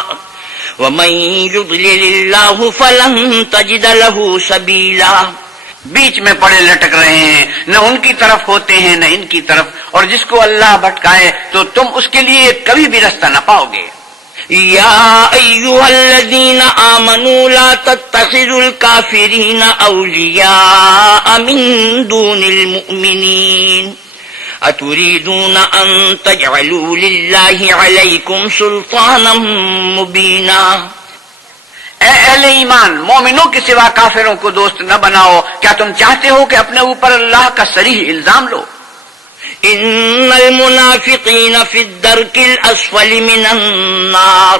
ومن یضلل اللہ فلن تجد له سبیلا۔ بیچ میں پڑے لٹک رہے ہیں، نہ ان کی طرف ہوتے ہیں نہ ان کی طرف، اور جس کو اللہ بھٹکائے تو تم اس کے لیے کبھی بھی رستہ نہ پاؤ گے۔ يا أيها الذين آمنوا لا تتخذوا الكافرين أولياء من دون المؤمنين أتريدون أن تجعلوا لله عليكم سلطانا مبينا۔ اے اہل ایمان، مومنوں کے سوا کافروں کو دوست نہ بناؤ، کیا تم چاہتے ہو کہ اپنے اوپر اللہ کا صریح الزام لو؟ إن المنافقين في الدرك الأسفل من النار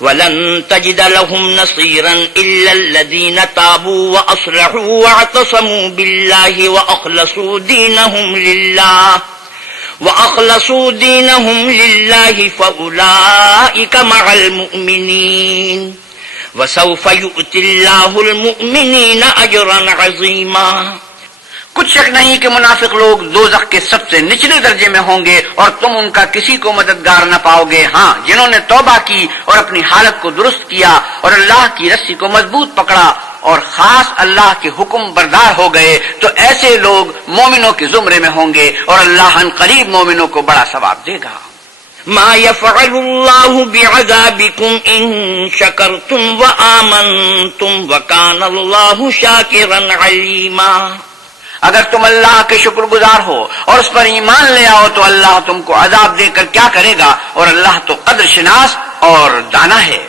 ولن تجد لهم نصيرا إلا الذين تابوا وأصلحوا واعتصموا بالله وأخلصوا دينهم لله فأولئك مع المؤمنين وسوف يؤتي الله المؤمنين أجرا عظيما۔ کچھ شک نہیں کہ منافق لوگ دوزخ کے سب سے نچلے درجے میں ہوں گے اور تم ان کا کسی کو مددگار نہ پاؤ گے، ہاں جنہوں نے توبہ کی اور اپنی حالت کو درست کیا اور اللہ کی رسی کو مضبوط پکڑا اور خاص اللہ کے حکم بردار ہو گئے، تو ایسے لوگ مومنوں کے زمرے میں ہوں گے اور اللہ ان قریب مومنوں کو بڑا ثواب دے گا۔ ما يفعل الله بعذابكم إن شكرتم وآمنتم وكان الله شاكرا عليما۔ اگر تم اللہ کے شکر گزار ہو اور اس پر ایمان لے آؤ تو اللہ تم کو عذاب دے کر کیا کرے گا، اور اللہ تو قدر شناس اور دانا ہے۔